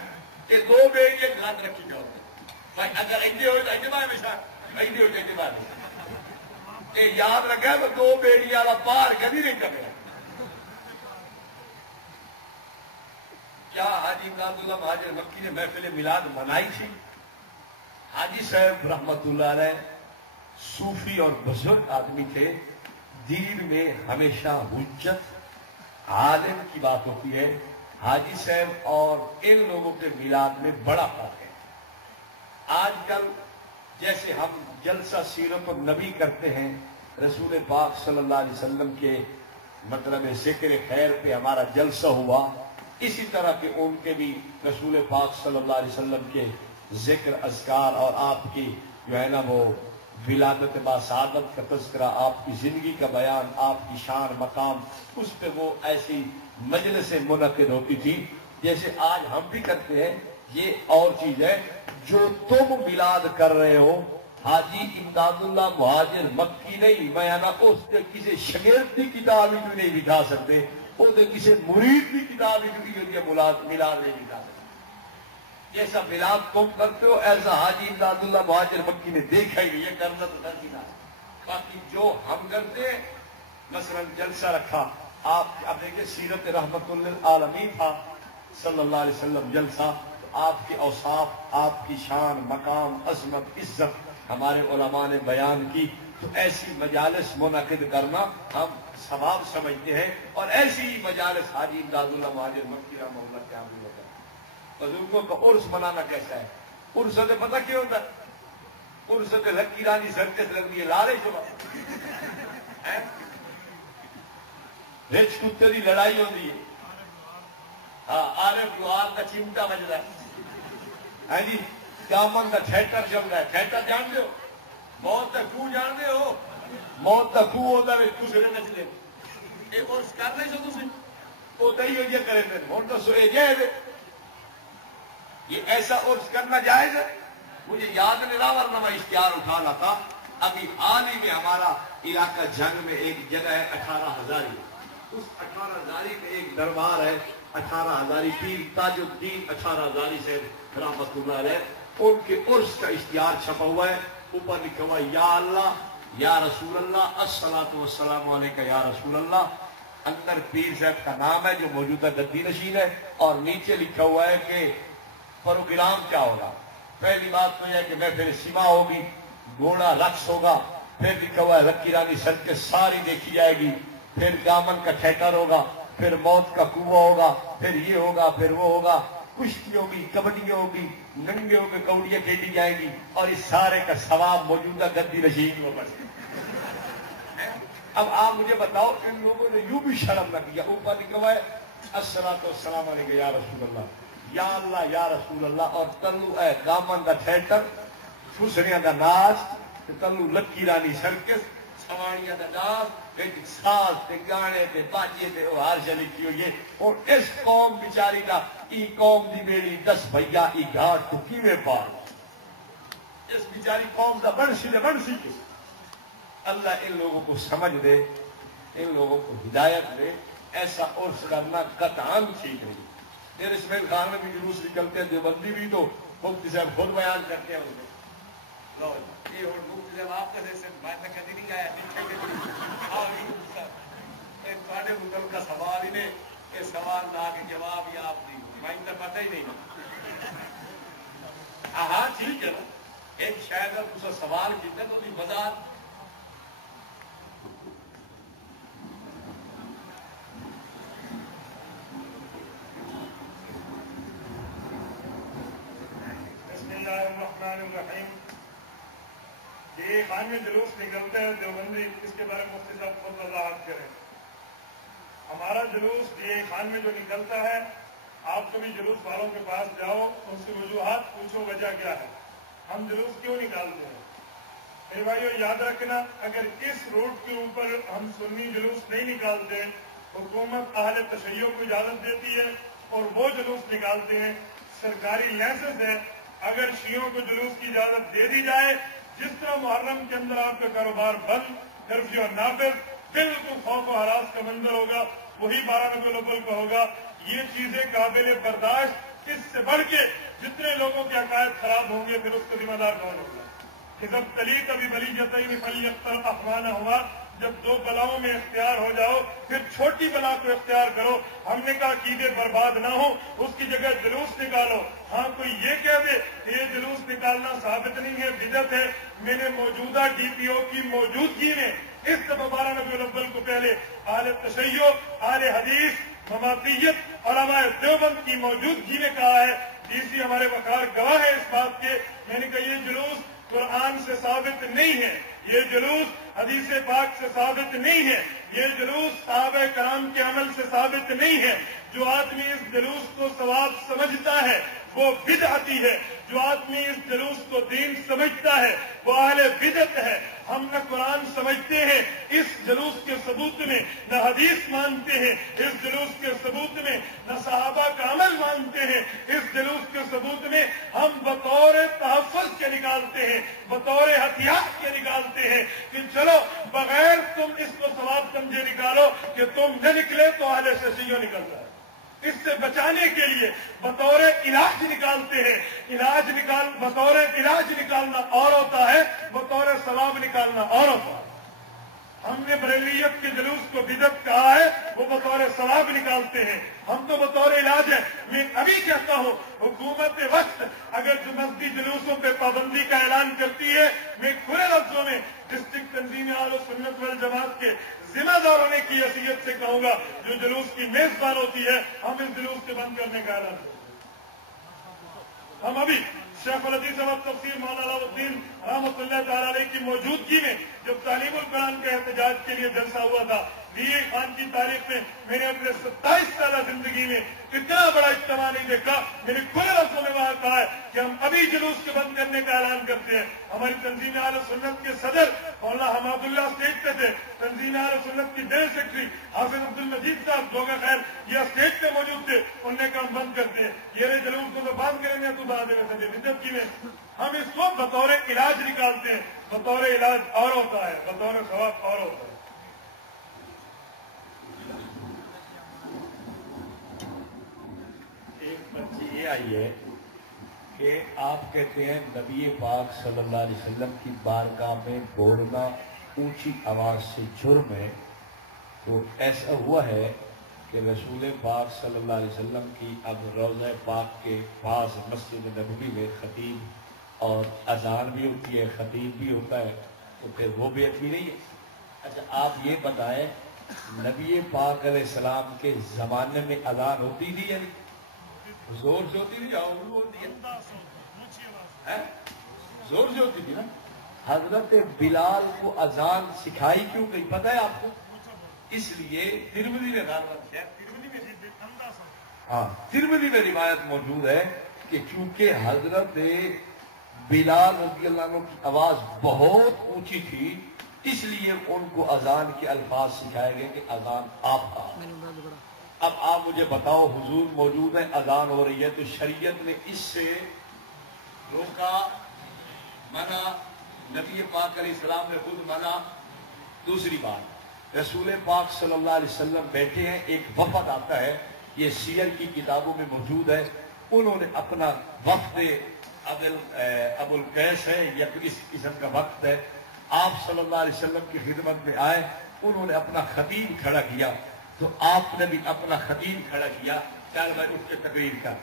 کہ دو بیڑیاں گھات رکھی جاؤ. بھائی اگر ایسے ہو تو اجتماع میں ایسے ہو تو اجتماع میں یاد رکھا تو دو بیڑی والا پار کبھی نہیں کرے. کیا حاجی امداد اللہ مہاجر مکی نے محفل میلاد منائی تھی؟ حاجی صاحب رحمت اللہ علیہ صوفی اور بزرگ آدمی تھے. دین میں ہمیشہ حجت عالم کی بات ہوتی ہے. حاجی صاحب اور ان لوگوں کے میلاد میں بڑا فرق ہے. آج کل جیسے ہم جلسہ سیرت النبی کرتے ہیں, رسول پاک صلی اللہ علیہ وسلم کے مطلب ذکر خیر پہ ہمارا جلسہ ہوا, اسی طرح کے ان کے بھی رسول پاک صلی اللہ علیہ وسلم کے ذکر اذکار اور آپ کی جو ہے نا وہ ولادت با سعادت کا تذکرہ, آپ کی زندگی کا بیان, آپ کی شان مقام, اس پہ وہ ایسی مجلسیں منعقد ہوتی تھی جیسے آج ہم بھی کرتے ہیں. یہ اور چیز ہے. جو تم میلاد کر رہے ہو حاجی امداد اللہ مہاجر مکی نہیں, میں اس کے کسی شگرد کی کتاب بھی نہیں دکھا سکتے, کسی مرید کی کتاب میلاد نہیں دکھا سکتے. جیسا میلاد تم کرتے ہو ایسا حاجی امداد اللہ مہاجر مکی نے دیکھا ہی نہیں. یہ کرنا تو کر دیا. باقی جو ہم کرتے ہیں, مثلا جلسہ رکھا آپ اب دیکھیں سیرت رحمت للعالمین تھا صلی اللہ علیہ وسلم جلسہ, تو آپ کے اوصاف, آپ کی شان مقام عظمت عزت ہمارے علماء نے بیان کی. تو ایسی مجالس منعقد کرنا ہم ثواب سمجھتے ہیں, اور ایسی ہی مجالس حاجی امداد اللہ مہاجر مکی رحمہ اللہ کے عامل ہوتا ہے. بزرگوں کا عرس منانا کیسا ہے؟ عرس سے پتہ کیا ہوتا ہے؟ عرس سے لکی رانی سرکس لگ رہی ہے, لارے شبہ رچ کتے کی لڑائی ہوتی ہے. ہاں آرے فلوار کا چمٹا بج رہا ہے جی, دامن کا تھیٹر چل رہا ہے. تھیٹر جانتے ہو؟ موت کا خوہ جانتے ہو؟ موت کا خوہ ہوتا ہے دوسرے نچلے ایک اور کر نہیں سو تھی وہ تو یہ کرے تھے ہوں تو سو جائے. یہ ایسا عرس کرنا جائز ہے؟ مجھے یاد نہیں رہا ورنہ میں اشتہار اٹھانا تھا. ابھی حال ہی میں ہمارا علاقہ جنگ میں ایک جگہ ہے 18 ہزاری, اس 18 ہزاری میں ایک دربار ہے 18 ہزاری پیر تاج الدین 18 ہزاری سے رحمت اللہ علیہ, ان کے عرس کا اشتہار چھپا ہوا ہے. اوپر لکھا ہوا ہے یا اللہ یا رسول اللہ الصلاۃ والسلام علیکہ یا رسول اللہ. اندر پیر صاحب کا نام ہے جو موجودہ گدی نشین ہے, اور نیچے لکھا ہوا ہے کہ پروگرام کیا ہوگا. پہلی بات تو یہ ہے کہ محفل سیما ہوگی, گھوڑا رقص ہوگا, پھر لکھا ہوا ہے لکی رانی سرکس ساری دیکھی جائے گی, پھر دامن کا ٹھیکر ہوگا, پھر موت کا کنواں ہوگا, پھر یہ ہوگا, پھر وہ ہوگا, کشتی ہوگی, کبڈیاں ہوگی, ننگے ہو کے کوڑیاں کھیلی جائیں گی, اور اس سارے کا ثواب موجودہ گدی نشین کو بچے. اب آپ مجھے بتاؤ ان لوگوں نے یوں بھی شرم نہ کیا. اوپر لکھا ہوا ہے الصلاۃ والسلام علیکہ یا رسول اللہ, یا اللہ یا رسول اللہ, اور تلو ہے دامن کا تھیٹر, فسریاں کا ناچ, تلو لکی رانی سرکس, سواریاں کا ڈانس, ساز تے گانے تے باجے تے ہر شے لکھی ہوئی ہے. اور اس قوم بیچاری کا ای قوم دی بیڑی 10 بھیا ای گھاٹ تو کیویں پار, اس بیچاری قوم دا بنسی دے بنسی کے. اللہ ان لوگوں کو سمجھ دے, ان لوگوں کو ہدایت دے. ایسا عرس کرنا قطعاً ٹھیک نہیں. پھر اسماعیل خان میں بھی جلوس نکلتے ہیں, دیوبندی بھی تو مفتی صاحب خود بیان کرتے ہیں. یہ مفتی صاحب آپ کا جیسے میں کبھی نہیں آیا ملک کا سوال ہی نے یہ سوال نہ کہ جواب یہ آپ دی, میں تو پتہ ہی نہیں. ہاں ٹھیک ہے نا, ایک شاید اگر سوال کیتے تو وضاحت الرحمن الرحیم. یہ خان میں جلوس نکلتا ہے دیوبندی، اس کے بارے میں مفتی صاحب خود وضاحت کریں. ہمارا جلوس یہ خان میں جو نکلتا ہے، آپ کبھی جلوس والوں کے پاس جاؤ، ان سے وجوہات پوچھو وجہ کیا ہے، ہم جلوس کیوں نکالتے ہیں. میرے بھائیو یاد رکھنا، اگر اس روٹ کے اوپر ہم سنی جلوس نہیں نکالتے، حکومت اہل تشیع کو اجازت دیتی ہے اور وہ جلوس نکالتے ہیں، سرکاری لائسنس ہے. اگر شیعوں کو جلوس کی اجازت دے دی جائے، جس طرح محرم کے اندر آپ کا کاروبار بند، کرفیو نافذ، بالکل خوف و ہراس کا منظر ہوگا، وہی 12 ربیع الاول کا ہوگا. یہ چیزیں قابل برداشت، اس سے بڑھ کے جتنے لوگوں کے عقائد خراب ہوں گے پھر اس کا ذمہ دار کون ہوگا. جب تلی کبھی بلی جتائی فلی اختر افغانہ ہوا، جب دو بلاؤں میں اختیار ہو جاؤ پھر چھوٹی بلا کو اختیار کرو. ہم نے کہا عقیدے برباد نہ ہو، اس کی جگہ جلوس نکالو. ہاں کوئی یہ کہہ دے کہ یہ جلوس نکالنا ثابت نہیں ہے، بدعت ہے. میں نے موجودہ ڈی پی او کی موجودگی میں اس دفعہ 12 ربیع الاول کو پہلے اہل تشیع، اہل حدیث، مماتیت، علماء دیوبند کی موجودگی میں کہا ہے. ڈی سی ہمارے وقار گواہ ہے اس بات کے. میں نے کہا یہ جلوس قرآن سے ثابت نہیں ہے، یہ جلوس حدیث پاک سے ثابت نہیں ہے، یہ جلوس صحابہ کرام کے عمل سے ثابت نہیں ہے. جو آدمی اس جلوس کو ثواب سمجھتا ہے وہ بدعتی ہے، جو آدمی اس جلوس کو دین سمجھتا ہے وہ اہل بدعت ہے. ہم نہ قرآن سمجھتے ہیں اس جلوس کے ثبوت میں، نہ حدیث مانتے ہیں اس جلوس کے ثبوت میں، نہ صحابہ کا عمل مانتے ہیں اس جلوس کے ثبوت میں. ہم بطور تحفظ کے نکالتے ہیں، بطور احتیاط کے نکالتے ہیں کہ چلو بغیر تم اس کو ثواب سمجھے نکالو کہ تم نہ نکلے تو اہل تشیع نکلتا ہے. اس سے بچانے کے لیے بطور علاج نکالتے ہیں. بطور علاج نکالنا اور ہوتا ہے، بطور ثواب نکالنا اور ہوتا ہے. ہم نے بریلیت کے جلوس کو بدعت کہا ہے، وہ بطور ثواب نکالتے ہیں، ہم تو بطور علاج ہے. میں ابھی کہتا ہوں حکومت وقت اگر جو مذہبی جلوسوں پہ پابندی کا اعلان کرتی ہے، میں کھلے لفظوں میں ڈسٹرکٹ تنظیم اہل سنت والجماعت کے ذمہ دار ہونے کی حیثیت سے کہوں گا، جو جلوس کی میزبان ہوتی ہے ہم اس جلوس کے بند کرنے کا اعلان کرتے ہیں. ہم ابھی شیخ الحدیث و تفسیر مولانا علاء الدین رحمۃ اللہ تعالی علیہ کی موجودگی میں جب تعلیم القرآن کے احتجاج کے لیے جلسہ ہوا تھا، بی اے خان کی تاریخ میں میں نے اپنے 27 سالہ زندگی میں اتنا بڑا اجتماع نہیں دیکھا. میں نے کھلے لفظوں میں وہاں کہا ہے کہ ہم ابھی جلوس کے بند کرنے کا اعلان کرتے ہیں. ہماری تنظیم اہل سنت کے صدر مولانا حماد اللہ اسٹیج پہ تھے، تنظیم اہل سنت کی جنرل سیکرٹری حافظ عبد المجید صاحب دوگا خیر یہ اسٹیج پہ موجود تھے. انہوں نے کہا ہم بند کرتے ہیں، یہ جلوس کو تو بند کریں گے تو بعد میں بدعت کی میں ہم اس کو بطور علاج نکالتے ہیں. بطور علاج اور ہوتا ہے، بطور ثواب اور ہوتا ہے. یہ آئی ہے کہ آپ کہتے ہیں نبی پاک صلی اللہ علیہ وسلم کی بارگاہ میں بولنا اونچی آواز سے جرم ہے. تو ایسا ہوا ہے کہ رسول پاک صلی اللہ علیہ وسلم کی اب روضہ پاک کے پاس مسجد نبوی میں خطیب اور اذان بھی ہوتی ہے، خطیب بھی ہوتا ہے، تو پھر وہ بھی اچھی نہیں ہے. اچھا آپ یہ بتائیں نبی پاک علیہ السلام کے زمانے میں اذان ہوتی تھی یا نہیں؟ زور سے ہوتی تھی یا اردو ہوتی ہے؟ زور سے ہوتی تھی نا. حضرت بلال کو اذان سکھائی کیوں گئی پتہ ہے آپ کو؟ اس لیے ترمذی میں ترمذی میں روایت موجود ہے کہ چونکہ حضرت بلال رضی اللہ عنہ کی آواز بہت اونچی تھی اس لیے ان کو اذان کے الفاظ سکھائے گئے کہ اذان آپ کا. اب آپ مجھے بتاؤ حضور موجود ہے، اذان ہو رہی ہے، تو شریعت نے اس سے روکا، منع؟ نبی پاک علیہ السلام نے خود منع. دوسری بات، رسول پاک صلی اللہ علیہ وسلم بیٹھے ہیں، ایک وفد آتا ہے، یہ سیر کی کتابوں میں موجود ہے. انہوں نے اپنا وفد ابو القیس ہے یا اس قسم کا وقت ہے، آپ صلی اللہ علیہ وسلم کی خدمت میں آئے. انہوں نے اپنا خطیب کھڑا کیا تو آپ نے بھی اپنا خطیب کھڑا کیا. چل بھائی اٹھ کے تقریر کا.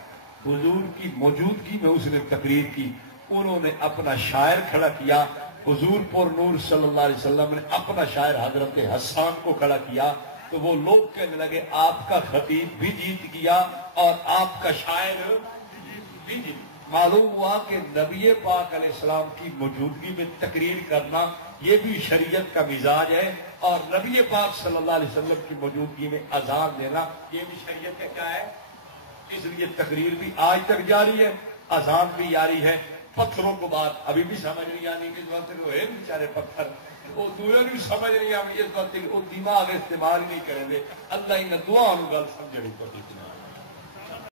حضور کی موجودگی میں اس نے تقریر کی. انہوں نے اپنا شاعر کھڑا کیا. حضور پر نور صلی اللہ علیہ وسلم نے اپنا شاعر حضرت حسان کو کھڑا کیا. تو وہ لوگ کہنے لگے آپ کا خطیب بھی جیت گیا اور آپ کا شاعر بھی جیت گیا. معلوم ہوا کہ نبی پاک علیہ السلام کی موجودگی میں تقریر کرنا یہ بھی شریعت کا مزاج ہے، اور نبی پاک صلی اللہ علیہ وسلم کی موجودگی میں اذان دینا یہ بھی شریعت کا کیا ہے. اس لیے تقریر بھی آج تک جاری ہے، اذان بھی جاری ہے. پتھروں کو بات ابھی بھی سمجھ نہیں آنی کہ اس وقت ہوئے بیچارے پتھر وہ دوسرے بھی سمجھ نہیں آئی، اس وقت وہ دماغ استعمال نہیں کریں گے. اللہ ان دعا گل سمجھنی پڑی.